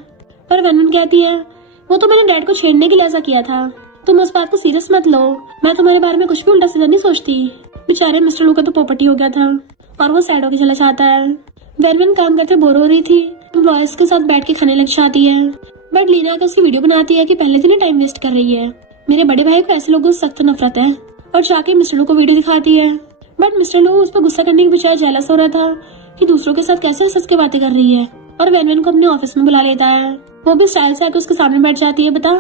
पर वैन कहती है वो तो मैंने डैड को छेड़ने के लिए ऐसा किया था, तुम उस बात को सीरियस मत लो, मैं तुम्हारे बारे में कुछ भी उल्टा सीधा नहीं सोचती। बेचारे मिस्टर लू का तो पोपटी हो गया था और वो सैड होकर चला जाता है। वैन काम करते बोर हो रही थी, एम्प्लॉयज के साथ बैठ के खाने लग जाती है, बट लीना आकर उसकी वीडियो बनाती है कि पहले दिन टाइम वेस्ट कर रही है, मेरे बड़े भाई को ऐसे लोगों से सख्त नफरत है, और जाके मिस्टर लू को वीडियो दिखाती है। बट मिस्टर लू उस पर गुस्सा करने के बजाय जेलस हो रहा था कि दूसरों के साथ कैसे हंस के बातें कर रही है, और वैनवन को अपने ऑफिस में बुला लेता है। वो भी स्टाइल से आकर उसके सामने बैठ जाती है। बता।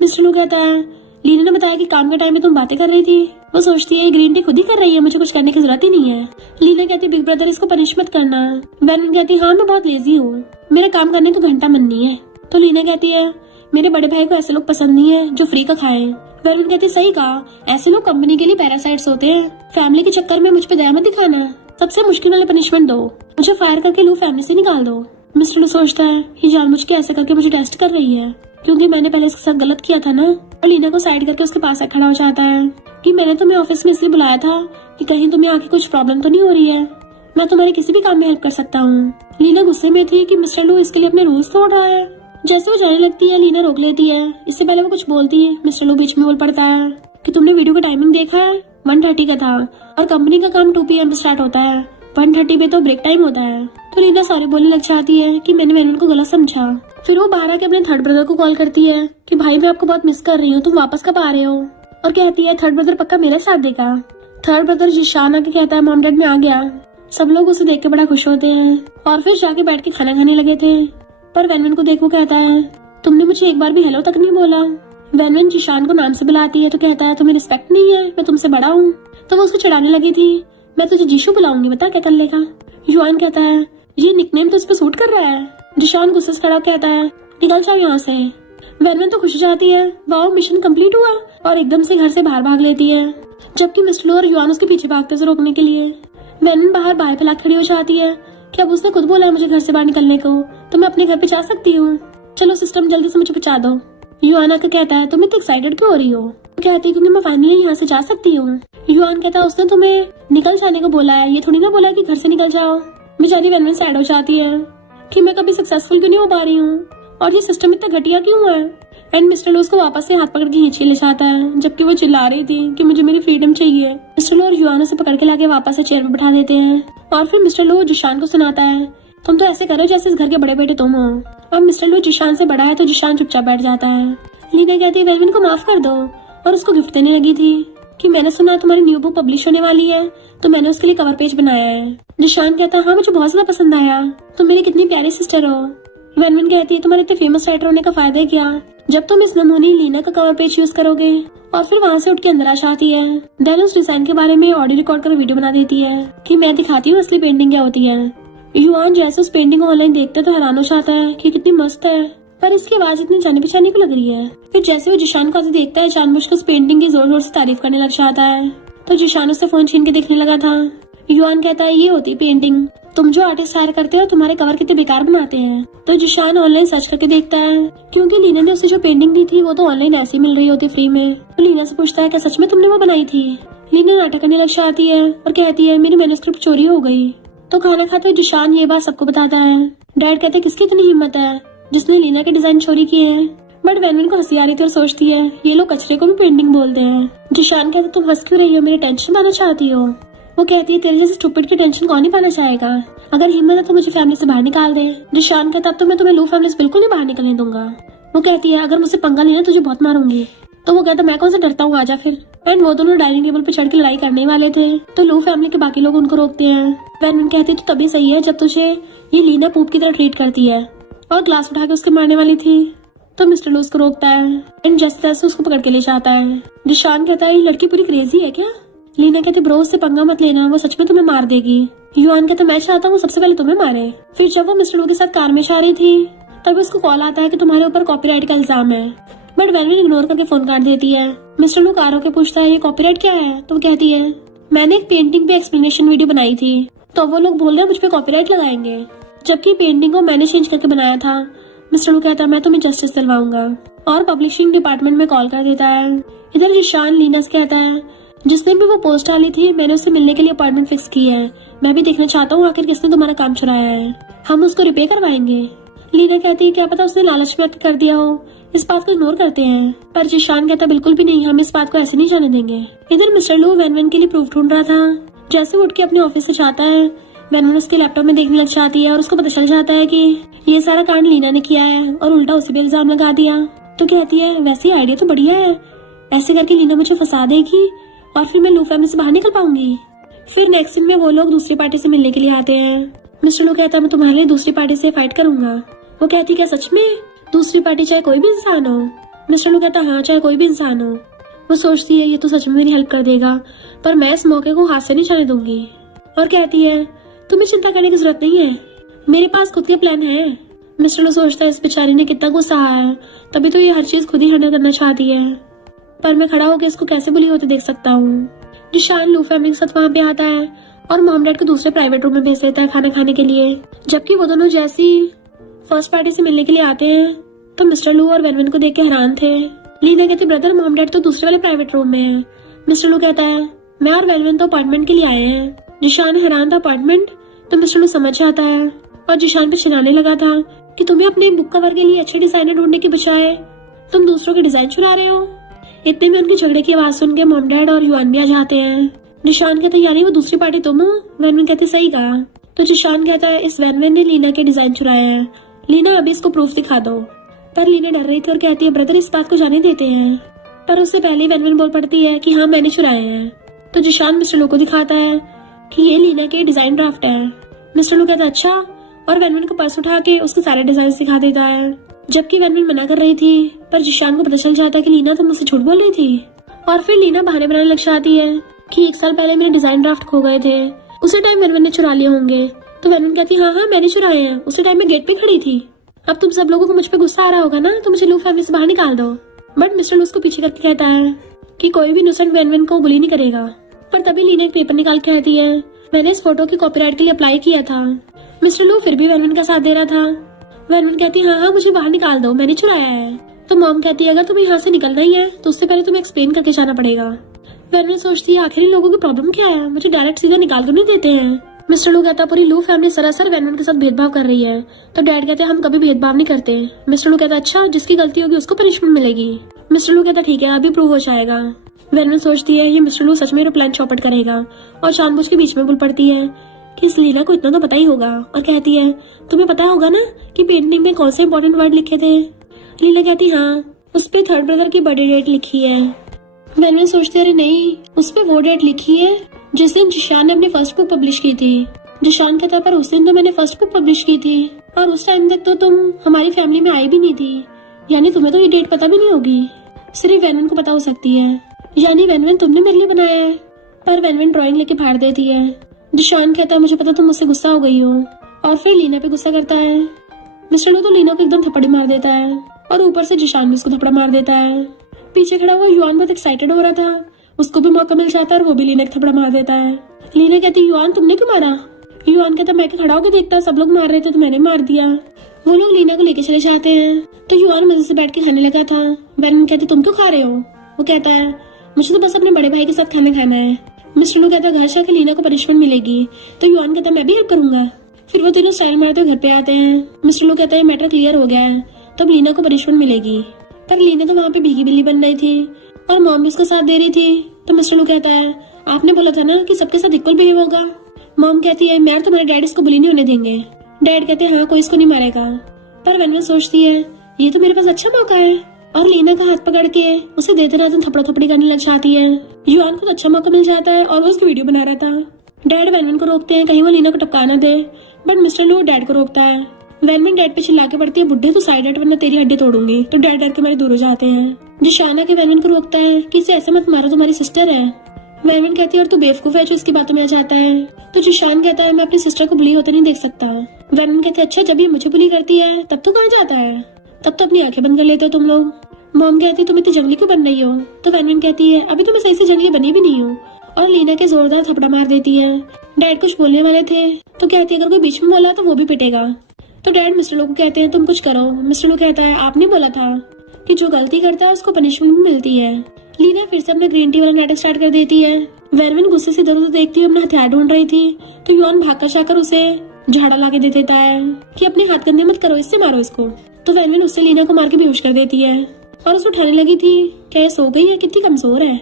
मिस्टर लू कहता है, लीना ने बताया कि काम के टाइम में तुम बातें कर रही थी। वो सोचती है ग्रीन टी खुद ही कर रही है, मुझे कुछ करने की जरूरत ही नहीं है। लीना कहती, बिग ब्रदर इसको पनिश मत करना। वैनवन कहती, हाँ मैं बहुत लेजी हूँ, मेरा काम करने को घंटा मन नहीं है। तो लीना कहती है, मेरे बड़े भाई को ऐसे लोग पसंद नहीं है जो फ्री का खाए। वैनवन कहती, सही कहा, ऐसे लोग कंपनी के लिए पैरासाइट्स होते हैं। फैमिली के चक्कर में मुझ पे दया मत दिखाना। सबसे मुश्किल वाले पनिशमेंट दो, मुझे फायर करके लू फैमिली से निकाल दो। मिस्टर लू सोचता है ये जानबूझ के ऐसे करके मुझे टेस्ट कर रही है, क्योंकि मैंने पहले इसके साथ गलत किया था ना। और लीना को साइड करके उसके पास खड़ा हो जाता है कि मैंने तुम्हें ऑफिस में इसलिए बुलाया था कि कहीं तुम्हें आके कुछ प्रॉब्लम तो नहीं हो रही है, मैं तुम्हारे किसी भी काम में हेल्प कर सकता हूँ। लीना गुस्से में थी कि मिस्टर लू इसके लिए अपने रूल्स तोड़ रहा है। जैसे वो जाने लगती है लीना रोक लेती है। इससे पहले वो कुछ बोलती है, मिस्टर लू बीच में बोल पड़ता है कि तुमने वीडियो का टाइमिंग देखा है, 1:30 का था और कंपनी का काम 2 PM पे स्टार्ट होता है, 1:30 पे तो ब्रेक टाइम होता है। तो लीना सॉरी बोलने लग जाती है कि मैंने वैनवन को गलत समझा। फिर वो बाहर आके अपने थर्ड ब्रदर को कॉल करती है कि भाई मैं आपको बहुत मिस कर रही हूँ, तुम वापस कब आ रहे हो। और कहती है थर्ड ब्रदर पक्का मेरे साथ देगा। थर्ड ब्रदर जिशान आके कहता है मॉम डैड में आ गया। सब लोग उसे देख के बड़ा खुश होते हैं और फिर जाके बैठ के खाना खाने लगे थे। पर वैनवन को देख वो कहता है, तुमने मुझे एक बार भी हेलो तक नहीं बोला। वैनवन जिशान को नाम से बुलाती है तो कहता है तुम्हें रिस्पेक्ट नहीं है, मैं तुमसे बड़ा हूँ। तो वो उसको चिढ़ाने लगी थी, मैं तुझे जीशु बुलाऊंगी, बता क्या कर लेगा। युआन कहता है ये निकनेम तो इस पे सूट कर रहा है। जिशान गुस्से से खड़ा कहता है निकल जाओ यहाँ से। वैनवन तो खुश हो जाती है, वाओ मिशन कंप्लीट हुआ, और एकदम से घर से बाहर भाग लेती है, जबकि मिस्टर लू और युआन उसके पीछे भागते उसे रोकने के लिए। वैनवन बाहर बाहर फैला खड़ी हो जाती है कि अब उसने खुद बोला है मुझे घर से बाहर निकलने को, तो मैं अपने घर पे जा सकती हूँ, चलो सिस्टम जल्दी से मुझे पहुंचा दो। युआन आकर कहता है तुम इतनी एक्साइटेड क्यों हो रही हो। तो कहती है क्योंकि मैं फाइनली यहाँ से जा सकती हूँ। युआन कहता है उसने तुम्हें निकल जाने को बोला है, ये थोड़ी ना बोला है कि घर से निकल जाओ। बेचारी वैनवन सैड हो जाती है कि मैं कभी सक्सेसफुल क्यों नहीं हो पा रही हूँ और ये सिस्टम इतना घटिया क्यों है। एंड मिस्टर लो उसको वापस से हाथ पकड़ के खींच के ले जाता है, जबकि वो चिल्ला रही थी कि मुझे मेरी फ्रीडम चाहिए। मिस्टर लो और युआन उसे पकड़ के लाके वापस से चेयर पर बैठा देते हैं और फिर मिस्टर लो जिशान को सुनाता है तुम तो ऐसे करो जैसे इस घर के बड़े बेटे तुम हो। अब मिस्टर लो जिशान से बड़ा है तो जिशान चुपचाप बैठ जाता है। लीना कहती है वैनवन को माफ कर दो और उसको गिफ्ट देने लगी थी कि मैंने सुना तुम्हारी न्यू बुक पब्लिश होने वाली है, तो मैंने उसके लिए कवर पेज बनाया है। जिशान कहता है हाँ मुझे बहुत ज्यादा पसंद आया, तुम मेरी कितनी प्यारी सिस्टर हो। वैनवन कहती है तुम्हारे इतने फेमस राइटर होने का फायदा है क्या, जब तुम इस नमूने लीना का कवर पेज यूज करोगे। और फिर वहाँ से उठ के अंदर आ जाती है। देन उस डिजाइन के बारे में ऑडियो रिकॉर्ड कर वीडियो बना देती है कि मैं दिखाती हूँ असली पेंटिंग क्या होती है। युआन जैसे उस पेंटिंग को ऑनलाइन देखते तो हैरान हो जाता है कि कितनी मस्त है, पर इसकी आवाज इतनी जाने पहचाने को लग रही है। फिर जैसे वो जिशान को देखता है जानबूझ कर उस पेंटिंग की जोर जोर से तारीफ करने लग जाता है। तो जिशान उससे फोन छीन के देखने लगा था। युआन कहता है ये होती पेंटिंग, तुम जो आर्टिस्ट हायर करते हो तुम्हारे कवर कितने बेकार बनाते हैं। तो जिशान ऑनलाइन सर्च करके देखता है क्योंकि लीना ने उसे जो पेंटिंग दी थी वो तो ऑनलाइन ऐसी मिल रही होती फ्री में। तो लीना से पूछता है क्या सच में तुमने वो बनाई थी। लीना नाटक करने लग जाती है और कहती है मेरी मैन्युस्क्रिप्ट चोरी हो गई। तो खाना खाते हुए जिशान ये बात सबको बताता है। डैड कहते किसकी इतनी हिम्मत है जिसने लीना के डिजाइन चोरी किए हैं। बट वैनवन को हंसी आ रही थी और सोचती है ये लोग कचरे को भी पेंटिंग बोलते हैं। जिशान कहते तुम हंस क्यों रही हो, मेरी टेंशन पाना चाहती हो। वो कहती है तेरे जैसे स्टूपिड की टेंशन कौन ही पाना चाहेगा, अगर हिम्मत है तो मुझे फैमिली से बाहर निकाल दे। जिशान कहता अब तो मैं तुम्हें लू फैमिली से बिल्कुल नहीं बाहर निकलने दूंगा। वो कहती है अगर मुझसे पंगा लेना तुझे बहुत मारूंगी। तो वो कहता मैं कौन से डरता हूँ, आजा फिर। एंड वो दोनों डाइनिंग टेबल पे चढ़ के लड़ाई करने वाले थे तो लू फैमिली के बाकी लोग उनको रोकते हैं। वैनवन कहती है तो तभी सही है जब तुझे ये लीना पूप की तरह ट्रीट करती है, और ग्लास उठा के उसके मारने वाली थी। तो मिस्टर लू उसको रोकता है एंड जैसे तैसे उसको पकड़ के ले जाता है। जिशान कहता है ये लड़की पूरी क्रेजी है क्या। लीना कहती ब्रो उससे पंगा मत लेना, वो सच में तुम्हें मार देगी। युआन कहता मैं चाहता हूँ सबसे पहले तुम्हें मारे। फिर जब वो मिस्टर लू के साथ कार में जा रही थी तब उसको कॉल आता है कि तुम्हारे ऊपर कॉपीराइट का इल्जाम है। बट वैनवन इग्नोर करके फोन काट देती है। मिस्टर लू कार होकर पूछता है ये कॉपीराइट क्या है। तो वो कहती है मैंने एक पेंटिंग पे एक्सप्लेनेशन वीडियो बनाई थी तो वो लोग बोल रहे हैं मुझ पे कॉपीराइट लगाएंगे, जबकि पेंटिंग को मैंने चेंज करके बनाया था। मिस्टर लू कहता है मैं तुम्हें जस्टिस दिलवाऊंगा और पब्लिशिंग डिपार्टमेंट में कॉल कर देता है। इधर जिशान लीना से कहता है जिसने भी वो पोस्ट डाली थी मैंने उससे मिलने के लिए अपॉइंटमेंट फिक्स की है, मैं भी देखना चाहता हूँ आखिर किसने तुम्हारा काम चुराया है, हम उसको रिपे करवाएंगे। लीना कहती है क्या पता उसने लालच में कर दिया हो, इस बात को इग्नोर करते हैं। पर जिशान कहता बिल्कुल भी नहीं, हम इस बात को ऐसे नहीं जाने देंगे। इधर मिस्टर लू वैनवन के लिए प्रूफ ढूंढ रहा था। जैसे उठ के अपने ऑफिस से जाता है वैनवन उसके लैपटॉप में देखने लग जाती है और उसको पता चल जाता है कि ये सारा कांड लीना ने किया है और उल्टा उसे भी इल्जाम लगा दिया। तो कहती है वैसे आइडिया तो बढ़िया है, ऐसे करके लीना मुझे फंसा देगी और फिर मैं लू फैमिली से बाहर निकल पाऊंगी। फिर नेक्स्ट सीन में वो लोग दूसरी पार्टी से मिलने के लिए आते हैं। मिस्टर लू कहता है मैं तुम्हारे लिए दूसरी पार्टी से फाइट करूंगा। वो कहती क्या सच में? दूसरी पार्टी चाहे कोई भी इंसान हो? मिस्टर लू कहता हाँ चाहे कोई भी इंसान हो। वो सोचती है ये तो सच में मेरी हेल्प कर देगा, पर मैं इस मौके को हाथ से नहीं जाने दूंगी। और कहती है तुम्हें चिंता करने की जरूरत नहीं है, मेरे पास खुद के प्लान है। मिस्टर लू सोचता है इस बेचारी ने कितना गुस्सा है, तभी तो ये हर चीज खुद ही हैंडल करना चाहती है, पर मैं खड़ा होकर इसको कैसे बुली होते देख सकता हूँ। जिशान लू फैमिली के साथ वहाँ पे आता है और मॉम डैड को दूसरे प्राइवेट रूम में भेज देता है खाना खाने के लिए। जबकि वो दोनों जैसी फर्स्ट पार्टी से मिलने के लिए आते हैं तो मिस्टर लू और वेनवेन को देख के हैरान थे। लीना कहती ब्रदर मॉम डैड तो दूसरे वाले प्राइवेट रूम में है। मिस्टर लू कहता है मैं और वेनवेन तो अपॉइंटमेंट के लिए आए हैं। जिशान हैरान था अपॉइंटमेंट, तो मिस्टर लू समझ जाता है और जिशान पे चिल्लाने लगा था कि तुम्हें अपने बुक कवर के लिए अच्छे डिजाइनर ढूंढने के बजाय तुम दूसरों के डिजाइन चुरा रहे हो। इतने में उनके झगड़े की आवाज सुन के मॉम डैड और युआन भी आ जाते हैं। जिशान कहते यानी वो दूसरी पार्टी तुम हो? वेनवेन कहती सही कहा। तो जिशान कहता है इस वेनवेन ने लीना के डिजाइन चुराए हैं, लीना अभी इसको प्रूफ दिखा दो। पर लीना डर रही थी और कहती है ब्रदर इस बात को जाने देते हैं, पर उससे पहले वेनवेन बोल पड़ती है कि हाँ मैंने चुराए हैं। तो जिशान मिस्टर लू को दिखाता है कि ये लीना के डिजाइन ड्राफ्ट है। मिस्टर लू कहता है अच्छा, और वेनवेन को पर्स उठा के उसके सारे डिजाइन दिखा देता है। जबकि वेनवेन मना कर रही थी, पर जिशान को पता चल जाता है कि लीना तुम मुझसे झूठ बोल रही थी। और फिर लीना बहाने बनाने लग जाती है कि 1 साल पहले मेरे डिजाइन ड्राफ्ट खो गए थे, उसी टाइम वेनवेन ने चुरा लिए होंगे। तो वेनवेन कहती हाँ हाँ मैंने चुराए हैं, उसी टाइम मैं गेट पे खड़ी थी। अब तुम सब लोगों को मुझ पे गुस्सा आ रहा होगा ना, तो मुझे लू फैमिली से बाहर निकाल दो। बट मिस्टर लू उसको पीछे करके कहता है कि कोई भी इनोसेंट वेनवेन को बुली नहीं करेगा। पर तभी लीना एक पेपर निकाल के कहती है मैंने इस फोटो की कॉपीराइट के लिए अप्लाई किया था। मिस्टर लू फिर भी वेनवेन का साथ दे रहा था। वेनवेन कहती हाँ हाँ मुझे बाहर निकाल दो, मैंने चुराया है। तो मॉम कहती है अगर तुम्हें यहाँ से निकलना ही है तो उससे पहले तुम्हें एक्सप्लेन करके जाना पड़ेगा। वेनवेन सोचती है आखिर इन लोगों की प्रॉब्लम क्या है, मुझे डायरेक्ट सीधा निकाल कर नहीं देते हैं। मिस्टर लू कहता पूरी लू फैमिली सरासर वेनवेन के साथ भेदभाव कर रही है। तो डैड कहते हम कभी भेदभाव नहीं करते। मिस्टर लू कहता अच्छा जिसकी गलती होगी उसको पनिशमेंट मिलेगी। मिस्टर लू कहता ठीक है अभी प्रूव हो जाएगा। वेनवेन सोचती है ये मिस्टर लू सच में प्लान चौपट करेगा और जानबूझ के बीच में बोल पड़ती है कि इस लीला को इतना तो पता ही होगा, और कहती है तुम्हें पता होगा ना कि पेंटिंग में कौन से इंपॉर्टेंट वर्ड लिखे थे। लीला कहती हाँ उस पे थर्ड ब्रदर की बर्थडे डेट लिखी है। वेनवेन सोचते अरे नहीं उस पे वो डेट लिखी है जिस दिन जिशान ने अपनी फर्स्ट बुक पब्लिश की थी। जिशान कहता पर उस दिन तो मैंने फर्स्ट बुक पब्लिश की थी और उस टाइम तक तो तुम हमारी फैमिली में आई भी नहीं थी, यानी तुम्हें तो ये डेट पता भी नहीं होगी, सिर्फ वेनवेन को पता हो सकती है, यानी वेनवेन तुमने मेरे लिए बनाया है। पर वेनवेन ड्राइंग लेके फाड़ देती है। जिशान कहता है मुझे पता तुम मुझसे गुस्सा हो गई हो, और फिर लीना पे गुस्सा करता है। मिस्टर लू तो लीना को एकदम थप्पड़ी मार देता है और ऊपर से जिशान भी उसको थप्पड़ मार देता है। पीछे खड़ा हुआ युआन बहुत एक्साइटेड हो रहा था, उसको भी मौका मिल जाता है और वो भी लीना को थप्पड़ मार देता है। लीना कहती युआन तुमने क्यों मारा? युआन कहता मैं खड़ा होकर देखता, सब लोग मार रहे थे तो मैंने मार दिया। वो लोग लीना को लेके चले जाते हैं तो युआन मजे से बैठ के खाने लगा था। वेनवेन कहती तुम क्यों खा रहे हो? वो कहता है मुझे तो बस अपने बड़े भाई के साथ खाना खाना है। मिस्टर लू कहता घर जाके लीना को पनिशमेंट मिलेगी। तो युआन कहता मैं भी हेल्प करूंगा। फिर वो तीनों स्टाइल मारते हुए घर पे आते हैं। मिस्टर लू कहता है मैटर क्लियर हो गया है, तब लीना को पनिशमेंट मिलेगी। पर लीना तो वहाँ पे भीगी बिल्ली बन रही थी और मॉम भी उसका साथ दे रही थी। तो मिस्टर लू कहता है आपने बोला था ना कि सबके साथ इक्वल बिहेव होगा। मॉम कहती है यार तुम्हारे डैड इसको बुली नहीं होने देंगे। डैड कहते हैं हाँ कोई इसको नहीं मारेगा। पर वेनवेन सोचती है ये तो मेरे पास अच्छा मौका है, और लीना का हाथ पकड़ के उसे देते रहते थपड़ा थपड़ी करने लग जाती है। युआन को तो अच्छा मौका मिल जाता है और वो उसकी वीडियो बना रहा था। डैड वेनवेन को रोकते हैं कहीं वो लीना को टपका ना दे, बट मिस्टर लू डैड को रोकता है। वेनवेन डैड पे चिल्ला के पड़ती है बुड्ढे तू साइड हट वरना तेरी हड्डी तोड़ूंगी। तो डैड डर के मेरे दूर हो जाते हैं। जिशान के वेनवेन को रोकता है कि इसे ऐसे मत मारो, तुम्हारी सिस्टर है। वेनवेन कहती है और तू बेवकूफ है जो इसकी बातों में आ जाता है। तो जिशान कहता है मैं अपनी सिस्टर को बुली होते नहीं देख सकता। वेनवेन कहती है अच्छा जब ये मुझे बुली करती है तब तो कहाँ जाता है, तब तो अपनी आंखें बंद कर लेते हो तुम लोग। मॉम कहती है तुम इतनी जंगली क्यों बन रही हो? तो वेनवेन कहती है अभी तो मैं सही से जंगली बनी भी नहीं हूँ, और लीना के जोरदार थपड़ा मार देती है। डैड कुछ बोलने वाले थे तो कहती है अगर कोई बीच में बोला तो वो भी पिटेगा। तो डैड मिस्टर लू को कहते हैं तुम कुछ करो। मिस्टर लू कहता है आपने बोला था कि जो गलती करता है उसको पनिशमेंट भी मिलती है। लीना फिर से अपना ग्रीन टी वाला नाटक स्टार्ट कर देती है। वेनवेन गुस्से से इधर उधर देखती हुई अपना हथियार ढूंढ रही थी तो युआन भाग कर जाकर उसे झाड़ा ला के दे देता है कि अपने हाथ गंदे मत करो, इससे मारो इसको। तो वेनवेन उससे लीना को मार के बेहोश कर देती है और उसे उठाने लगी थी। क्या ये सो गई है? कितनी कमजोर है।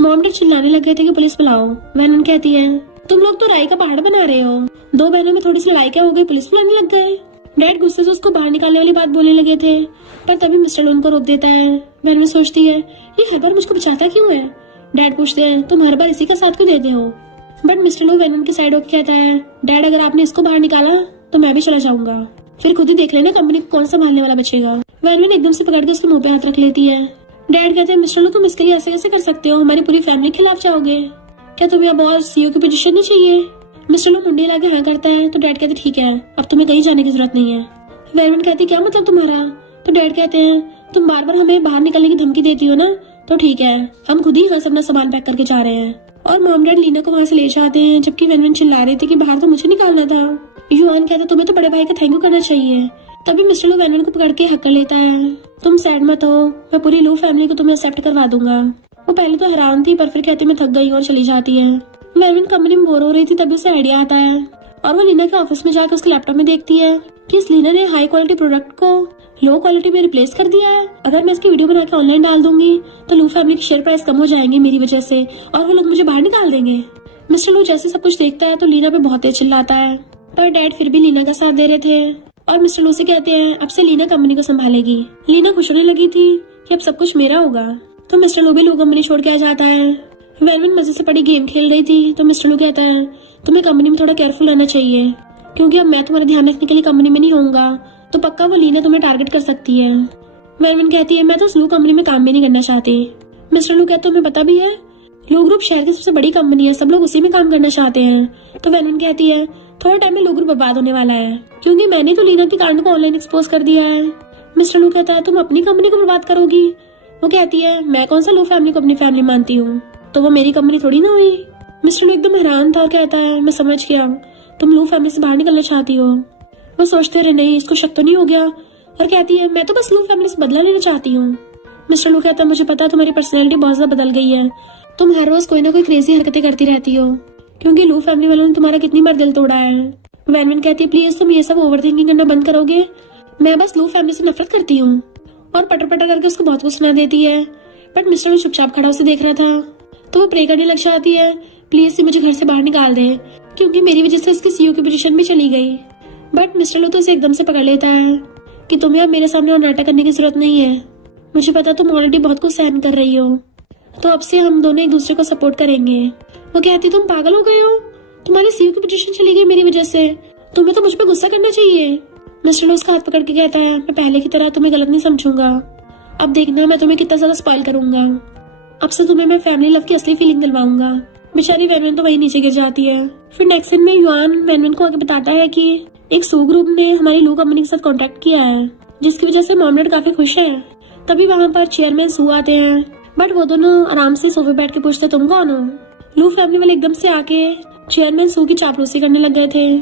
मॉम डैड चिल्लाने लग गए थे कि पुलिस बुलाओ। वेनवेन कहती है तुम लोग तो राई का पहाड़ बना रहे हो, दो बहनों में थोड़ी सी लड़ाई क्या हो गई, पुलिस बुलाने लग गए। डैड गुस्से से उसको बाहर निकालने वाली बात बोलने लगे थे, पर तभी मिस्टर लू उनको रोक देता है। वेनवेन सोचती है ये हर बार मुझको बचाता क्यों है। डैड पूछते हैं तुम हर बार इसी का साथ क्यों देते हो। बट मिस्टर लू वेनविन की साइड होकर कहता है, डैड अगर आपने इसको बाहर निकाला तो मैं भी चला जाऊंगा, फिर खुद ही देख लेना कंपनी को कौन संभालने वाला बचेगा। वेनविन एकदम से पकड़ के उसके मुंह पे हाथ रख लेती है। डैड कहते हैं, मिस्टर लू तुम इसके लिए ऐसे कैसे कर सकते हो, हमारी पूरी फैमिली के खिलाफ जाओगे, क्या तुम्हें अब और सीईओ की पोजीशन नहीं चाहिए। मिस्टर लू मुंडी लाके हाँ करता है। तो डैड कहते ठीक है, अब तुम्हें कहीं जाने की जरूरत नहीं है। वेनविन कहती क्या मतलब तुम्हारा। तो डैड कहते हैं, तुम बार बार हमें बाहर निकलने की धमकी देती हो ना, तो ठीक है, हम खुद ही यहाँ से अपना सामान पैक करके जा रहे हैं। और मॉम डैड लीना को वहाँ से ले जाते हैं, जबकि वेनविन चिल्ला रही थी कि बाहर तो मुझे निकालना था। युआन कहता तुम्हें तो बड़े भाई का थैंक यू करना चाहिए। तभी मिस्टर लू वेनविन को पकड़ के हक कर लेता है, तुम सैड मत हो, मैं पूरी लू फैमिली को तुम्हें एक्सेप्ट करवा दूंगा। वो पहले तो हैरान थी, पर फिर कहती मैं थक गई और चली जाती है। वेनविन कंपनी में बोर हो रही थी, तभी उसे आइडिया आता है और वो लीना के ऑफिस में जाकर उसके लैपटॉप में देखती है कि इस लीना ने हाई क्वालिटी प्रोडक्ट को लो क्वालिटी में रिप्लेस कर दिया है। अगर मैं इसकी वीडियो बना के ऑनलाइन डाल दूंगी तो लू फैमिली की शेयर प्राइस कम हो जाएंगे मेरी वजह से, और वो लोग मुझे बाहर निकाल देंगे। मिस्टर लू जैसे सब कुछ देखता है तो लीना पे बहुत तेज चिल्लाता है, पर डैड फिर भी लीना का साथ दे रहे थे और मिस्टर लू से कहते हैं अब से लीना कंपनी को संभालेगी। लीना खुश होने लगी थी कि अब सब कुछ मेरा होगा, तो मिस्टर लू भी लू कंपनी छोड़ के आ जाता है। वेनविन मजे से पड़ी गेम खेल रही थी, तो मिस्टर लू कहता है तुम्हें कंपनी में थोड़ा केयरफुल रहना चाहिए, क्योंकि अब मैं तुम्हारा ध्यान रखने के लिए कंपनी में नहीं होऊंगा, तो पक्का वो लीना तुम्हें टारगेट कर सकती है। वेनविन कहती है मैं तो लू कंपनी में काम भी नहीं करना चाहती। मिस्टर लू कहते तुम्हें पता भी है लू ग्रुप शहर की सबसे बड़ी कंपनी है, सब लोग उसी में काम करना चाहते हैं। तो वेनविन कहती है थोड़ा टाइम में लू ग्रुप बर्बाद होने वाला है, क्योंकि मैंने तो लीना की कांड को ऑनलाइन एक्सपोज कर दिया है। मिस्टर लू कहता है तुम अपनी कंपनी को बर्बाद करोगी। वो कहती है मैं कौन सा लू फैमिली को अपनी फैमिली मानती हूँ, तो वो मेरी कंपनी थोड़ी ना हुई। मिस्टर लू एकदम हैरान था और कहता है मैं समझ गया, तुम लू फैमिली से बाहर निकलना चाहती हो। वो सोचते रहे नहीं इसको शक तो नहीं हो गया, और कहती है मैं तो बस लू फैमिली से बदला लेना चाहती हूँ। मिस्टर लू कहता है मुझे पता है तुम्हारी पर्सनैलिटी बहुत ज्यादा बदल गई है, तुम हर रोज कोई ना कोई क्रेजी हरकतें करती रहती हो, क्योंकि लू फैमिली वालों ने तुम्हारा कितनी बार दिल तोड़ा है। वेनविन कहती है प्लीज तुम ये सब ओवर थिंकिंग करना बंद करोगे, मैं बस लू फैमिली से नफरत करती हूँ। और पटर पटर करके उसको बहुत कुछ सुना देती है, बट मिस्टर लू चुपचाप खड़ा उसे देख रहा था। तो वो प्रे करने लग जाती है प्लीज मुझे घर से बाहर निकाल दे, क्योंकि मेरी वजह से उसकी सीईओ की पोजीशन भी चली गई। बट मिस्टर लू तो उसे एकदम से पकड़ लेता है कि तुम्हें अब मेरे सामने और नाटक करने की जरूरत नहीं है, मुझे पता तुम ऑलरेडी बहुत कुछ सहन कर रही हो, तो अब से हम दोनों एक दूसरे को सपोर्ट करेंगे। वो कहती तुम पागल हो गए हो, तुम्हारी सीईओ की पोजीशन चली गई मेरी वजह से, तुम्हें तो मुझ पे गुस्सा करना चाहिए। मिस्टर लू उसका हाथ पकड़ के कहता है मैं पहले की तरह तुम्हें गलत नहीं समझूंगा, अब देखना मैं तुम्हें कितना ज्यादा स्पॉइल करूंगा, अब से तुम्हें मैं फैमिली लव की असली फीलिंग दिलवाऊंगा। बेचारी वेनविन तो वही नीचे गिर जाती है। फिर नेक्स्ट सीन में युआन वेनविन को आगे बताता है कि एक सू ग्रुप ने हमारी लू कंपनी के साथ कांटेक्ट किया है, जिसकी वजह से मॉम डैड काफी खुश है। तभी वहाँ पर चेयरमैन सू आते हैं, बट वो दोनों आराम से सोफे बैठ के पूछते तुम कौन हो। लू फैमिली वाले एकदम से आके चेयरमैन सू की चापलूसी करने लग गए थे।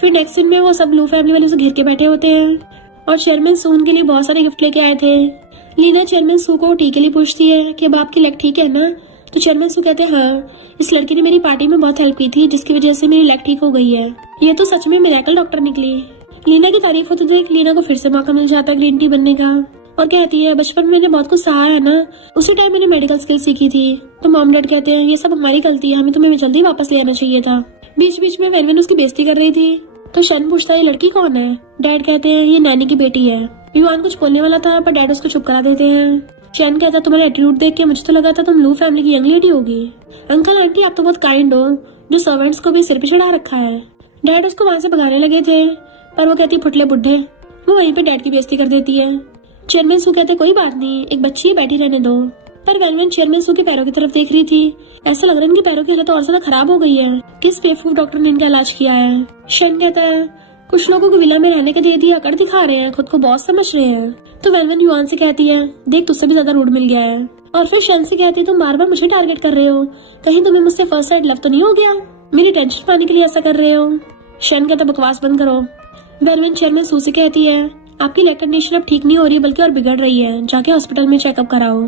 फिर नेक्स्ट सीन में वो सब लू फैमिली वाले से घेर के बैठे होते हैं और चेयरमैन सू उनके लिए बहुत सारे गिफ्ट लेके आए थे। लीना चेयरमैन सू को टी के लिए पूछती है कि अब आपकी लेग ठीक है ना, तो चेयरमैन सू कहते हैं हाँ, इस लड़की ने मेरी पार्टी में बहुत हेल्प की थी, जिसकी वजह से मेरी लेग ठीक हो गई है, ये तो सच में मिरेकल डॉक्टर निकली। लीना की तारीफ होते देख लीना को फिर से मौका मिल जाता है ग्रीन टी बनने का, और कहती है बचपन में मैंने बहुत कुछ सहा है ना, उसी टाइम मैंने मेडिकल स्किल सीखी थी। तो मॉम डैड कहते हैं ये सब हमारी गलती है, हमें तुम्हें जल्दी वापस ले आना चाहिए था। बीच बीच में वेनविन उसकी बेइज्जती कर रही थी, तो शन पूछता है ये लड़की कौन है। डैड कहते हैं ये नैनी की बेटी है। युआन कुछ बोलने वाला था, पर डैड उसको चुप करा देते हैं। चैन कहता है तुम्हारा एटीट्यूड देख के मुझे तो लगा था तुम लू फैमिली की यंग लेडी होगी। अंकल आंटी आप तो बहुत काइंड हो, जो सर्वेंट्स को भी सिर पे चढ़ा रखा है। डैड उसको वहाँ से भगाने लगे थे, पर वो कहती फुटले बुड्ढे। वो वहीं पे डैड की बेइज्जती कर देती है। चेयरमैन सू कहते कोई बात नहीं, एक बच्ची है बैठी रहने दो। पर वेनविन चेयरमैन सू के पैरों की तरफ देख रही थी, ऐसा लग रहा है इनके पैरों की हालत और ज्यादा खराब हो गई है। किस बेवकूफ डॉक्टर ने इनका इलाज किया है। शन कहता है कुछ लोगों को विला में रहने का दे दिया, अकड़ दिखा रहे हैं, खुद को बॉस समझ रहे हैं। तो वेनविन युआन से कहती है देख तुझसे भी ज्यादा रूड मिल गया है। और फिर शन से कहती है तुम बार बार मुझे टारगेट कर रहे हो, कहीं तुम्हें मुझसे फर्स्ट साइड लव तो नहीं हो गया, मेरी टेंशन पाने के लिए ऐसा कर रहे हो। शन कहता बकवास बंद करो। वेनविन चेयरमैन सू से कहती है आपकी लेग कंडीशन अब ठीक नहीं हो रही बल्कि और बिगड़ रही है, जाके हॉस्पिटल में चेकअप कराओ।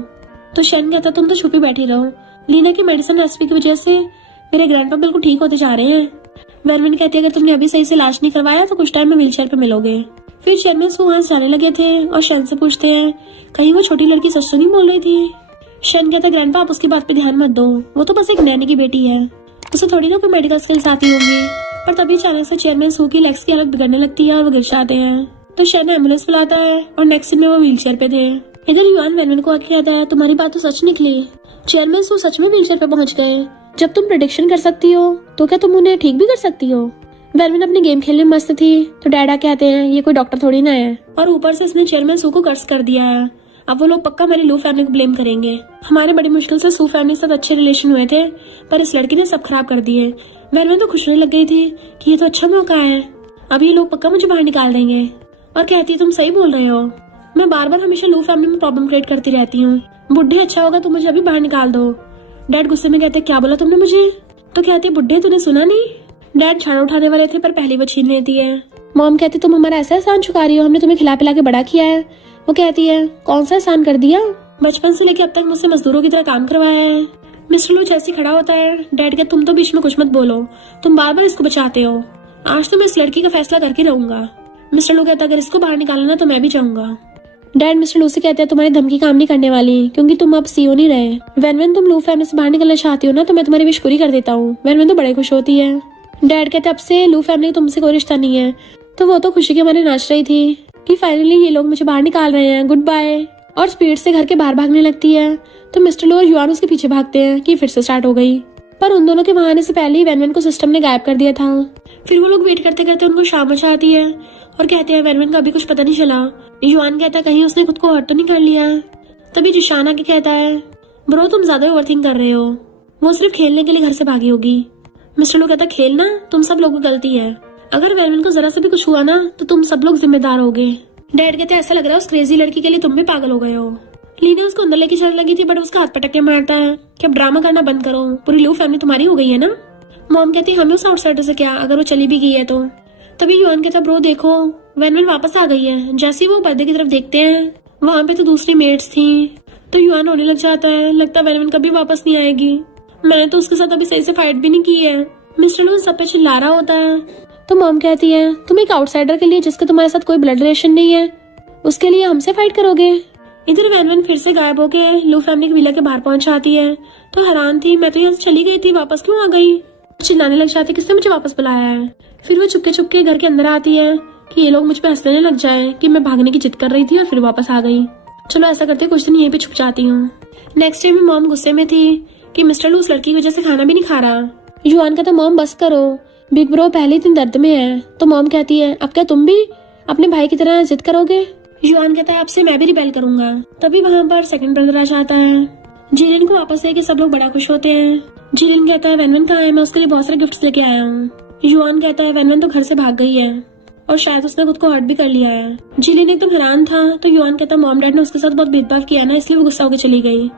तो शन कहता तुम तो छुपी बैठी रहो, लीना की मेडिसिन रेसिपी की वजह से मेरे ग्रैंडपा बिल्कुल ठीक होते जा रहे हैं। वेनविन कहती है अगर तुमने अभी सही से इलाज नहीं करवाया तो कुछ टाइम में व्हीलचेयर पे मिलोगे। फिर चेयरमैन सू वहाँ जाने लगे थे और शन से पूछते हैं कहीं वो छोटी लड़की सच तो नहीं बोल रही थी। शन कहता है ग्रैंडपा आप उसकी बात पे ध्यान मत दो, वो तो बस एक नैनी की बेटी है, उसे थोड़ी ना कोई मेडिकल स्किल्स आती होंगी। पर तभी अचानक से चेयरमैन सू की लेग्स की हालत बिगड़ने लगती है और वो गिर जाते हैं। तो शन एम्बुलेंस बुलाता है और नेक्स्ट सीन में वो व्हीलचेयर पे थे। इधर युआन वेनविन को आके कहता है तुम्हारी बात तो सच निकली, चेयरमैन सू सच में व्हीलचेयर पे पहुंच गए। जब तुम प्रेडिक्शन कर सकती हो तो क्या तुम उन्हें ठीक भी कर सकती हो? वेनविन अपनी गेम खेलने में मस्त थी तो डैड आके कहते हैं ये कोई डॉक्टर थोड़ी ना है, और ऊपर से इसने चेयरमैन सू को कर्ज कर दिया है। अब वो लोग पक्का मेरी लू फैमिली को ब्लेम करेंगे। हमारे बड़ी मुश्किल से सू फैमिली के साथ अच्छे रिलेशन हुए थे, पर इस लड़की ने सब खराब कर दिए। वेनविन तो खुश होने लग गई थी कि ये तो अच्छा मौका है, अब ये लोग पक्का मुझे बाहर निकाल देंगे। और कहती तुम सही बोल रहे हो, मैं बार बार हमेशा लू फैमिली में प्रॉब्लम क्रिएट करती रहती हूँ। बुढ़े अच्छा होगा तो मुझे अभी बाहर निकाल दो। डैड गुस्से में कहते क्या बोला तुमने मुझे? तो कहते बुढ़े तूने सुना नहीं? डैड झाड़ू उठाने वाले थे पर पहले वो छीन लेती है। मॉम कहती तुम हमारा ऐसा एहसान चुका रही हो, हमने तुम्हें खिला पिला के बड़ा किया है। वो कहती है कौन सा एहसान कर दिया? बचपन से लेके अब तक मुझसे मजदूरों की तरह काम करवाया है। मिस्टर लू जैसे खड़ा होता है, डैड कहते तुम तो बीच में कुछ मत बोलो, तुम बार बार इसको बचाते हो। आज तो मैं इस लड़की का फैसला करके रहूंगा। मिस्टर लू कहता अगर इसको बाहर निकालना तो मैं भी जाऊंगा। डैड मिस्टर लू से कहते हैं तुम्हारी धमकी काम नहीं करने वाली, क्योंकि तुम अब सीओ नहीं रहे। वेनविन तुम लू फैमिली से बाहर निकलना चाहती हो ना, तो मैं तुम्हारी विश पूरी कर देता हूँ। वेनविन तो बड़े खुश होती है। डैड कहते अब से लू फैमिली तुमसे कोई रिश्ता नहीं है। तो वो तो खुशी के मारे नाच रही थी कि फाइनली ये लोग मुझे बाहर निकाल रहे हैं, गुड बाय, और स्पीड से घर के बाहर भागने लगती है। तो मिस्टर लू और युआन उसके पीछे भागते हैं कि फिर से स्टार्ट हो गई, पर उन दोनों के वहां आने से पहले ही वेनविन को सिस्टम ने गायब कर दिया था। फिर वो लोग वेट करते करते उनको शाम मचा आती है और कहते हैं वेनविन का अभी कुछ पता नहीं चला। युआन कहता है कहीं उसने खुद को हर्ट तो नहीं कर लिया। तभी जिशान आके कहता है ब्रो तुम ज्यादा ओवरथिंक कर रहे हो, वो सिर्फ खेलने के लिए घर से भागी होगी। मिस्टर लू कहता खेलना तुम सब लोगों की गलती है, अगर वेनविन को जरा से भी कुछ हुआ ना तो तुम सब लोग जिम्मेदार होगे। डैड कहते ऐसा लग रहा है उस क्रेजी लड़की के लिए तुम भी पागल हो गए हो। लीना उसको अंदर लेके चलने लगी थी बट उसका हाथ पटक के मारता है कि अब ड्रामा करना बंद करो, पूरी लू फैमिली तुम्हारी हो गई है ना। मॉम कहती है हमें उस आउटसाइडर से क्या, अगर वो चली भी गई है तो। तभी युआन कहता ब्रो देखो वेनविन वापस आ गई है। जैसे ही वो पर्दे की तरफ देखते हैं वहाँ पे तो दूसरी मेट्स थी, तो युआन होने लग जाता है, लगता है वेनविन कभी वापस नहीं आएगी, मैंने तो उसके साथ अभी सही से फाइट भी नहीं की है। मिस्टर लू सब पे चिल्ला रहा होता है। तो मॉम कहती है तुम एक आउटसाइडर के लिए जिसका तुम्हारे साथ कोई ब्लड रिलेशन नहीं है उसके लिए हमसे फाइट करोगे? इधर वेनविन फिर से गायब होके लू फैमिली की विला के बाहर पहुंच जाती है। तो हैरान थी, मैं तो यहाँ से चली गई थी, वापस क्यों आ गई? चिल्लाने लग जाती किसने मुझे वापस बुलाया है। फिर वो चुपके चुपके घर के अंदर आती है कि ये लोग मुझ पे हंसने लग जाए कि मैं भागने की जिद कर रही थी और फिर वापस आ गई। चलो ऐसा करते कुछ दिन यहीं पे छुप जाती हूँ। नेक्स्ट डे में मॉम गुस्से में थी कि मिस्टर लू उस लड़की की वजह से खाना भी नहीं खा रहा। युआन कहता मॉम बस करो, बिग ब्रो पहले दिन दर्द में है। तो मॉम कहती है अब क्या तुम भी अपने भाई की तरह जिद करोगे? युआन कहता है अब से मैं भी रिबेल करूंगा। तभी वहाँ पर सेकंड ब्रदर आ जाता है। जीलिन को वापस देख के सब लोग बड़ा खुश होते हैं। जीलिन कहता है वेनविन कहाँ है, मैं उसके लिए बहुत सारे गिफ्ट्स लेके आया हूँ। युआन कहता है वेनविन तो घर से भाग गई है और शायद उसने खुद को हर्ट भी कर लिया है। जीलिन एकदम हैरान था। तो युआन कहता मॉम डैड ने उसके साथ बहुत भेदभाव किया ना, इसलिए वो गुस्सा होकर चली गई।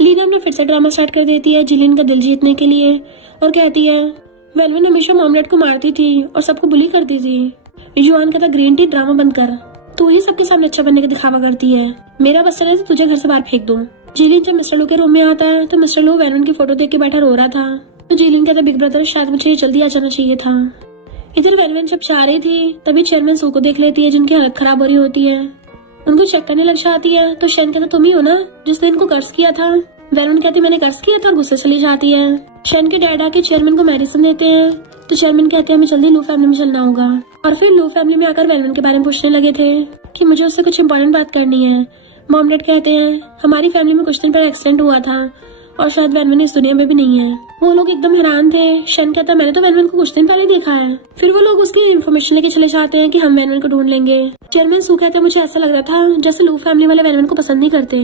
लीना अपना फिर से ड्रामा स्टार्ट कर देती है जीलिन का दिल जीतने के लिए और कहती है वेनविन हमेशा मॉम डैड को मारती थी और सबको बुली करती थी। युआन कहता ग्रीन टी ड्रामा बंद कर, तू ही सबके सामने अच्छा बनने का दिखावा करती है, मेरा बस चले तो तुझे घर से बाहर फेंक दूं। जीलिन जब मिस्टर लू के रूम में आता है तो मिस्टर लू वेनविन की फोटो देख के बैठा रो रहा था। तो जीलिन कहता बिग ब्रदर शायद मुझे जल्दी आ जाना चाहिए था। इधर वेनविन जब जा रही थी तभी चेयरमैन सू को देख लेती है जिनकी हालत खराब हो रही होती है। उनको चेक करने लग जाती है। तो शेन कहता तुम ही हो ना जिसने इनको कर्ज किया था? वेनविन कहती मैंने कर्ज किया था और गुस्से चली जाती है। शेन के डैड आके चेयरमैन को मेडिसिन देते हैं। तो चेयरमैन कहते हैं हमें जल्दी लू फैमिली में चलना होगा। और फिर लू फैमिली में आकर वेनविन के बारे में पूछने लगे थे कि मुझे उससे कुछ इम्पोर्टेंट बात करनी है। मॉम डैड कहते हैं हमारी फैमिली में कुछ दिन पहले एक्सीडेंट हुआ था और शायद वेनविन इस दुनिया में भी नहीं है। वो लोग एकदम हैरान थे। शेन कहता मैंने तो वेनविन को कुछ दिन पहले देखा है। फिर वो लोग उसकी इन्फॉर्मेशन लेके चले जाते हैं कि हम वेनविन को ढूंढ लेंगे। चेयरमैन सू कहते हैं मुझे ऐसा लग रहा था जैसे लू फैमिली वाले वेनविन को पसंद नहीं करते।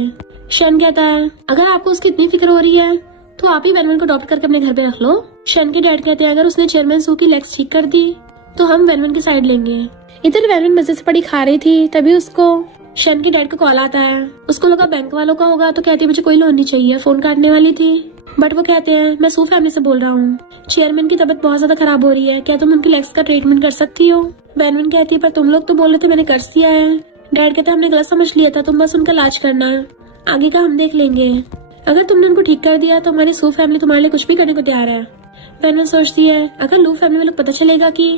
शेन कहता है अगर आपको उसकी इतनी फिक्र हो रही है तो आप ही वेनविन को अडॉप्ट करके अपने घर पे रख लो। शेन के डैड कहते हैं अगर उसने चेयरमैन सू की लेग्स ठीक कर दी तो हम वेनविन की साइड लेंगे। इधर वेनविन मजे से पड़ी खा रही थी, तभी उसको शेन के डैड का कॉल आता है। उसको लगा बैंक वालों का होगा तो कहती है मुझे कोई लोन नहीं चाहिए, फोन काटने वाली थी। बट वो कहते हैं मैं सू फैमिली से बोल रहा हूँ, चेयरमैन की तबीयत बहुत ज्यादा खराब हो रही है, क्या तुम उनकी लेग्स का ट्रीटमेंट कर सकती हो? वेनविन कहती है पर तुम लोग तो बोल रहे थे मैंने कर दिया है। डैड कहते हमने गलत समझ लिया था, तुम बस उनका इलाज करना, आगे का हम देख लेंगे। अगर तुमने उनको ठीक कर दिया तो हमारी सू फैमिली तुम्हारे लिए कुछ भी करने को तैयार है। वेनविन सोचती है अगर लू फैमिली वालों को पता चलेगा कि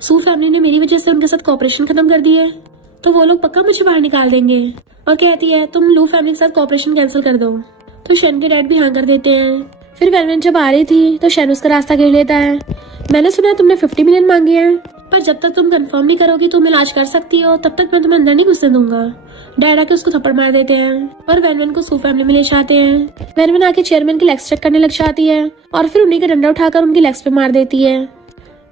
सू फैमिली ने मेरी वजह से उनके साथ कॉपरेशन खत्म कर दी है तो वो लोग पक्का मुझे बाहर निकाल देंगे। और कहती है तुम लू फैमिली के साथ कॉपरेशन कैंसिल कर दो। तो शेन के डैड भी हाँ कर देते हैं। फिर वेनविन जब आ रही थी तो शेन उसका रास्ता घेर लेता है। मैंने सुना तुमने 50 मिलियन मांगे हैं। पर जब तक तुम कंफर्म नहीं करोगी तुम इलाज कर सकती हो तब तक मैं तुम्हें अंदर नहीं घुसने दूंगा। डैड आके उसको थप्पड़ मार देते हैं और वैनवन को सू फैमिली में ले जाते हैं। वैनवन आके चेयरमैन की लेग्स चेक करने लग जाती है और फिर उन्हीं का डंडा उठाकर उनकी लेग्स पे मार देती है।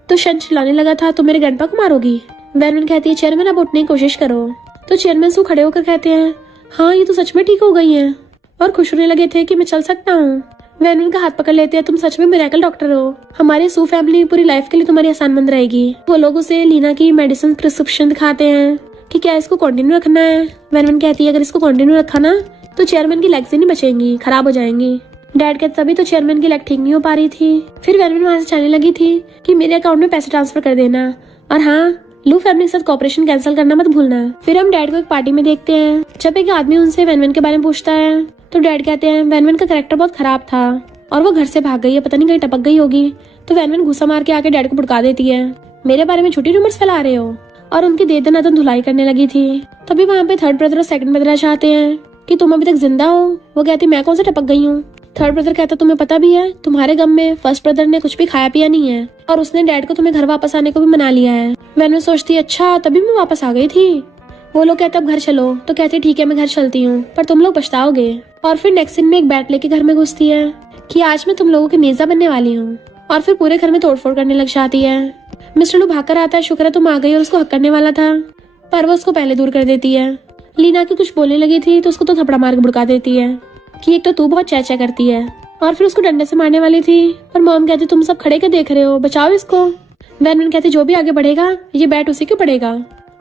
तो शन चिल्लाने लगा था, तुम मेरे ग्रैंडपा को मारोगी? वैनवन कहती है, चेयरमैन अब उठने की कोशिश करो। तो चेयरमैन सू खड़े होकर कहते हैं, हाँ ये तो सच में ठीक हो गई है और खुश होने लगे थे कि मैं चल सकता हूँ। वैनवन का हाथ पकड़ लेते हैं, तुम सच में मिरेकल डॉक्टर हो, हमारे सू फैमिली पूरी लाइफ के लिए तुम्हारी आसानमंद रहेगी। वो लोग उसे लीना की मेडिसिन प्रिस्क्रिप्शन दिखाते हैं कि क्या इसको कंटिन्यू रखना है। वैनवन कहती है, अगर इसको कंटिन्यू रखा ना तो चेयरमैन की लेग्स ही नहीं बचेंगी, खराब हो जाएंगी। डैड कहते तभी तो चेयरमैन की लेग ठीक नहीं हो पा रही थी। फिर वैनवन वहां से चाहने लगी थी कि मेरे अकाउंट में पैसे ट्रांसफर कर देना और हाँ, लू फैमिली के साथ कॉपरेशन कैंसिल करना मत भूलना। फिर हम डैड को एक पार्टी में देखते हैं जब एक आदमी उनसे वैनवन के बारे में पूछता है तो डैड कहते हैं, वैनवन का कैरेक्टर बहुत खराब था और वो घर से भाग गई है, पता नहीं कहीं टपक गई होगी। तो वैनवन गुस्सा मार के आके डैड को भड़का देती है, मेरे बारे में झूठी रूमर्स फैला रहे हो, और उनकी दे दनादन धुलाई करने लगी थी। तभी वहाँ पे थर्ड ब्रदर और सेकंड ब्रदर चाहते हैं कि तुम अभी तक जिंदा हो। वो कहती, मैं कौन से टपक गई हूँ। थर्ड ब्रदर कहता, तुम्हें पता भी है तुम्हारे गम में फर्स्ट ब्रदर ने कुछ भी खाया पिया नहीं है और उसने डैड को तुम्हें घर वापस आने को भी मना लिया है। वैनवन सोचती है, अच्छा तभी मैं वापस आ गई थी। वो लोग कहते अब घर चलो, तो कहते ठीक है मैं घर चलती हूँ पर तुम लोग पछताओगे। और फिर नेक्स्ट सीन में एक बैट लेके घर में घुसती है कि आज मैं तुम लोगों की नेजा बनने वाली हूँ और फिर पूरे घर में तोड़फोड़ करने लग जाती है। मिस्टर लू भाग कर आता है, शुक्र है तुम आ गई, और उसको हक करने वाला था पर वो उसको पहले दूर कर देती है। लीना की कुछ बोलने लगी थी तो उसको तो थपड़ा मार के भड़का देती है कि एक तो तू बहुत चैचा करती है, और फिर उसको डंडे से मारने वाली थी पर मॉम कहती तुम सब खड़े के देख रहे हो, बचाओ इसको। वैनवन कहती जो भी आगे बढ़ेगा ये बैट उसी को पड़ेगा।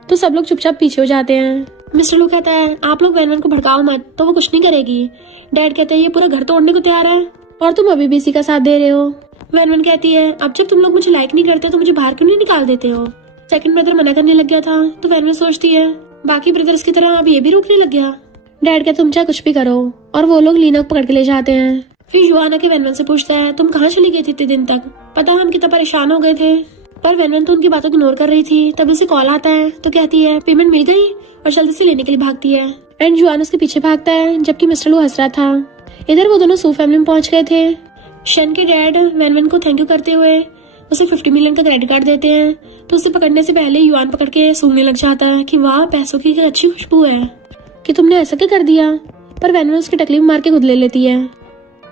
तो सब लोग चुपचाप पीछे हो जाते हैं। मिस्टर लू कहता है, आप लोग वैनवन को भड़काओ मत, तो वो कुछ नहीं करेगी। डैड कहते हैं, ये पूरा घर तोड़ने को तैयार है और तुम अभी भी इसी का साथ दे रहे हो। वैनवन कहती है, अब जब तुम लोग मुझे लाइक नहीं करते तो मुझे बाहर क्यों नहीं निकाल देते हो। सेकंड ब्रदर मना करने लग गया था तो वैनवन सोचती है बाकी ब्रदर्स की तरह अब ये भी रोकने लग गया। डैड कहते तुम चाहे कुछ भी करो, और वो लोग लीना को पकड़ के ले जाते हैं। फिर युआना के वैनवन से पूछता है, तुम कहाँ चली गई थी इतने दिन तक, पता हम कितना परेशान हो गए थे। पर वैनवन तो उनकी बातों को इग्नोर कर रही थी। तभी उसे कॉल आता है तो कहती है पेमेंट मिल गई, और जल्दी से लेने के लिए भागती है। एंड जुआन उसके पीछे भागता है जबकि मिस्टर लू हंस रहा था। इधर वो दोनों सू फैमिली में पहुंच गए थे। शन के डैड वैनवन को थैंक यू करते हुए उसे 50 मिलियन का क्रेडिट कार्ड देते हैं तो उसे पकड़ने से पहले युआन पकड़ के सूंघने लग जाता है कि वाह पैसों की अच्छी खुशबू है, कि तुमने ऐसा क्या कर दिया। पर वैनवन उसकी टकली में मार के खुद ले लेती है।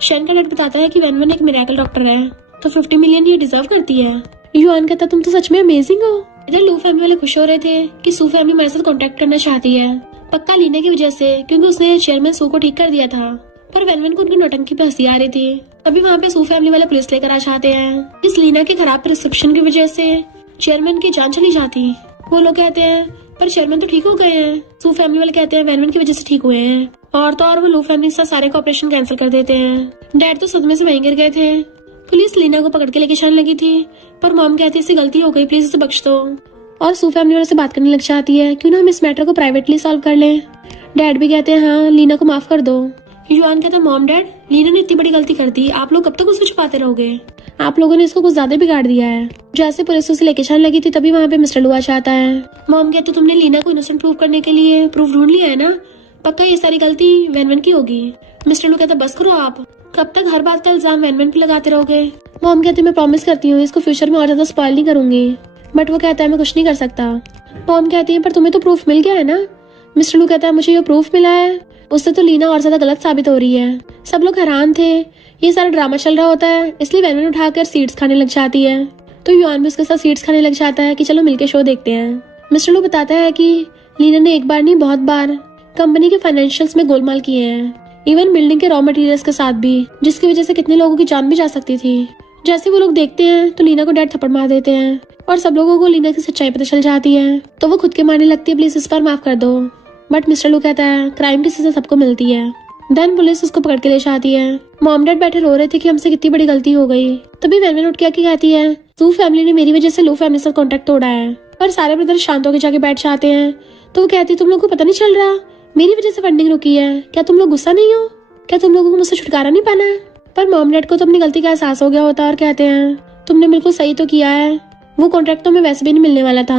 शन का डैड बताता है कि वैनवन एक मिरेकल डॉक्टर है तो 50 मिलियन ये डिजर्व करती है। युआन कहता तुम तो सच में अमेजिंग हो। इधर लू फैमिली वाले खुश हो रहे थे कि सू फैमिली हमारे साथ कांटेक्ट करना चाहती है, पक्का लीना की वजह से, क्योंकि उसने चेयरमैन सू को ठीक कर दिया था। पर वैनवन को उनकी नौटंकी पे हंसी आ रही थी। तभी वहाँ पे सू फैमिली वाले पुलिस लेकर आ जाते हैं। इस लीना के खराब प्रिस्क्रिप्शन की वजह से चेयरमैन की जान चली जाती। वो लोग कहते हैं पर चेयरमैन तो ठीक हो गए हैं। सू फैमिली वाले कहते हैं वैनवन की वजह से ठीक हुए हैं, और तो और वो लू फैमिली से सारे का ऑपरेशन कैंसिल कर देते हैं। डैड तो सदमे से वहीं गिर गए थे। पुलिस लीना को पकड़ के लेके जाने लगी थी पर मॉम कहती इससे गलती हो गई, प्लीज इसे बख्श दो। और सू फैमिली वालों से बात करने लग जाती है क्यों ना हम इस मैटर को प्राइवेटली सॉल्व कर लें। डैड भी कहते हैं हाँ लीना को माफ कर दो। युआन कहता है मॉम डैड लीना ने इतनी बड़ी गलती कर दी, आप लोग कब तक उसे छुपाते रहोगे, आप लोगों ने इसको कुछ ज्यादा बिगाड़ दिया है। जैसे पुलिस उसे लेके जाने लगी थी तभी वहाँ पे मिस्टर लू आ जाता है। मॉम कहती तुमने लीना को इनोसेंट प्रूव करने के लिए प्रूफ ढूंढ लिया है ना, पक्का ये सारी गलती वैनवन की होगी। मिस्टर लू कहता बस करो आप, कब तक हर बात का इल्जाम वैनवन पे लगाते रहोगे। मॉम कहती मैं प्रॉमिस करती हूँ इसको फ्यूचर में और ज्यादा स्पॉइल नहीं करूंगी, बट वो कहता है मैं कुछ नहीं कर सकता। मॉम कहती है पर तुम्हें तो प्रूफ मिल गया है ना। मिस्टर लू कहता है मुझे ये प्रूफ मिला है, उससे तो लीना और ज्यादा गलत साबित हो रही है। सब लोग हैरान थे, ये सारा ड्रामा चल रहा होता है, इसलिए वैनवन उठाकर सीड्स खाने लग जाती है। तो युआन भी उसके साथ सीड्स खाने लग जाता है कि चलो मिलके शो देखते हैं। मिस्टर लू बताता है कि लीना ने एक बार नहीं बहुत बार कंपनी के फाइनेंशियल्स में गोलमाल किए हैं, इवन बिल्डिंग के रॉ मटेरियल्स के साथ भी, जिसकी वजह से कितने लोगों की जान भी जा सकती थी। जैसे वो लोग देखते हैं तो लीना को डैड थप्पड़ मार देते हैं और सब लोगों को लीना की सच्चाई पता चल जाती है। तो वो खुद के मारने लगती है, प्लीज इस बार माफ कर दो। बट मिस्टर लू कहता है क्राइम की सजा सबको मिलती है। देन पुलिस उसको पकड़ के ले जाती है। मॉम डैड बैठे रो रहे थे कि हमसे कितनी बड़ी गलती हो गई। तभी वैनवन उठ के आके कहती है सू फैमिली ने मेरी वजह से लू फैमिली से कांटेक्ट तोड़ा है। पर सारे ब्रदर शांत होकर जाके बैठ जाते हैं। तो वो कहती है तुम लोग को पता नहीं चल रहा मेरी वजह से फंडिंग रुकी है, क्या तुम लोग गुस्सा नहीं हो, क्या तुम लोगों को मुझसे छुटकारा नहीं पाना है। पर मॉम डैड को तो अपनी गलती का एहसास हो गया होता है और कहते हैं तुमने बिल्कुल सही तो किया है, वो कॉन्ट्रैक्ट तो हमें वैसे भी नहीं मिलने वाला था,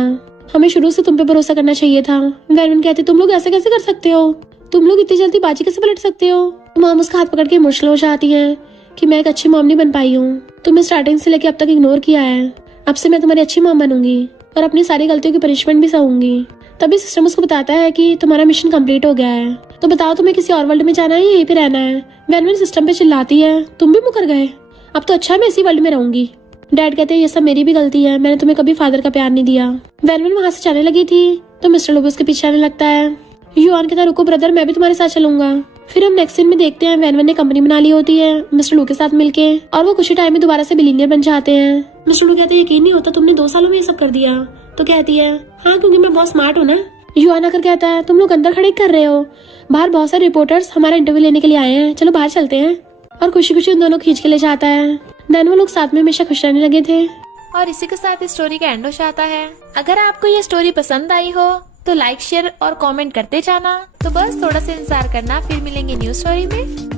हमें शुरू से तुम पे भरोसा करना चाहिए था। वैनवन कहती तुम लोग ऐसे कैसे कर सकते हो, तुम लोग इतनी जल्दी बाजी कैसे पलट सकते हो। मॉम उसका हाथ पकड़ के इमोशनल हो जाती है कि मैं एक अच्छी मॉम नहीं बन पाई हूँ, तुम्हें स्टार्टिंग से लेके अब तक इग्नोर किया है, अब से मैं तुम्हारी अच्छी मॉम बनूंगी। और अपनी सारी गलतियों की पनिशमेंट भी सहूंगी। तभी सिस्टम उसको बताता है कि तुम्हारा मिशन कंप्लीट हो गया है, तो बताओ तुम्हें किसी और वर्ल्ड में जाना है या यहीं पे रहना है। वैनवन सिस्टम पे चिल्लाती है, तुम भी मुकर गए, अब तो अच्छा है मैं इसी वर्ल्ड में रहूंगी। डैड कहते हैं ये सब मेरी भी गलती है, मैंने तुम्हें कभी फादर का प्यार नहीं दिया। वैनवन वहां से जाने लगी थी तो मिस्टर लुबिस के पीछे आने लगता है। युआन कहता है रुको ब्रदर, मैं भी तुम्हारे साथ चलूंगा। फिर हम नेक्स्ट सीन में देखते हैं वैनवन ने कंपनी बना ली होती है मिस्टर लू के साथ मिलके, और वो कुछ ही टाइम में दोबारा से बिलियनियर बन जाते हैं। मिस्टर लू कहते हैं यकीन नहीं होता तुमने 2 सालों में ये सब कर दिया। तो कहती है हाँ क्योंकि मैं बहुत स्मार्ट हूँ ना। युआन आकर कहता है तुम लोग अंदर खड़े कर रहे हो, बाहर बहुत सारे रिपोर्टर्स हमारा इंटरव्यू लेने के लिए आए हैं, चलो बाहर चलते हैं। और खुशी खुशी उन दोनों खींच के ले जाता है। देन वो लोग साथ में हमेशा खुश रहने लगे थे। और इसी के साथ इस स्टोरी का एंड हो जाता है। अगर आपको ये स्टोरी पसंद आई हो तो लाइक शेयर और कमेंट करते जाना। तो बस थोड़ा सा इंतजार करना, फिर मिलेंगे न्यू स्टोरी में।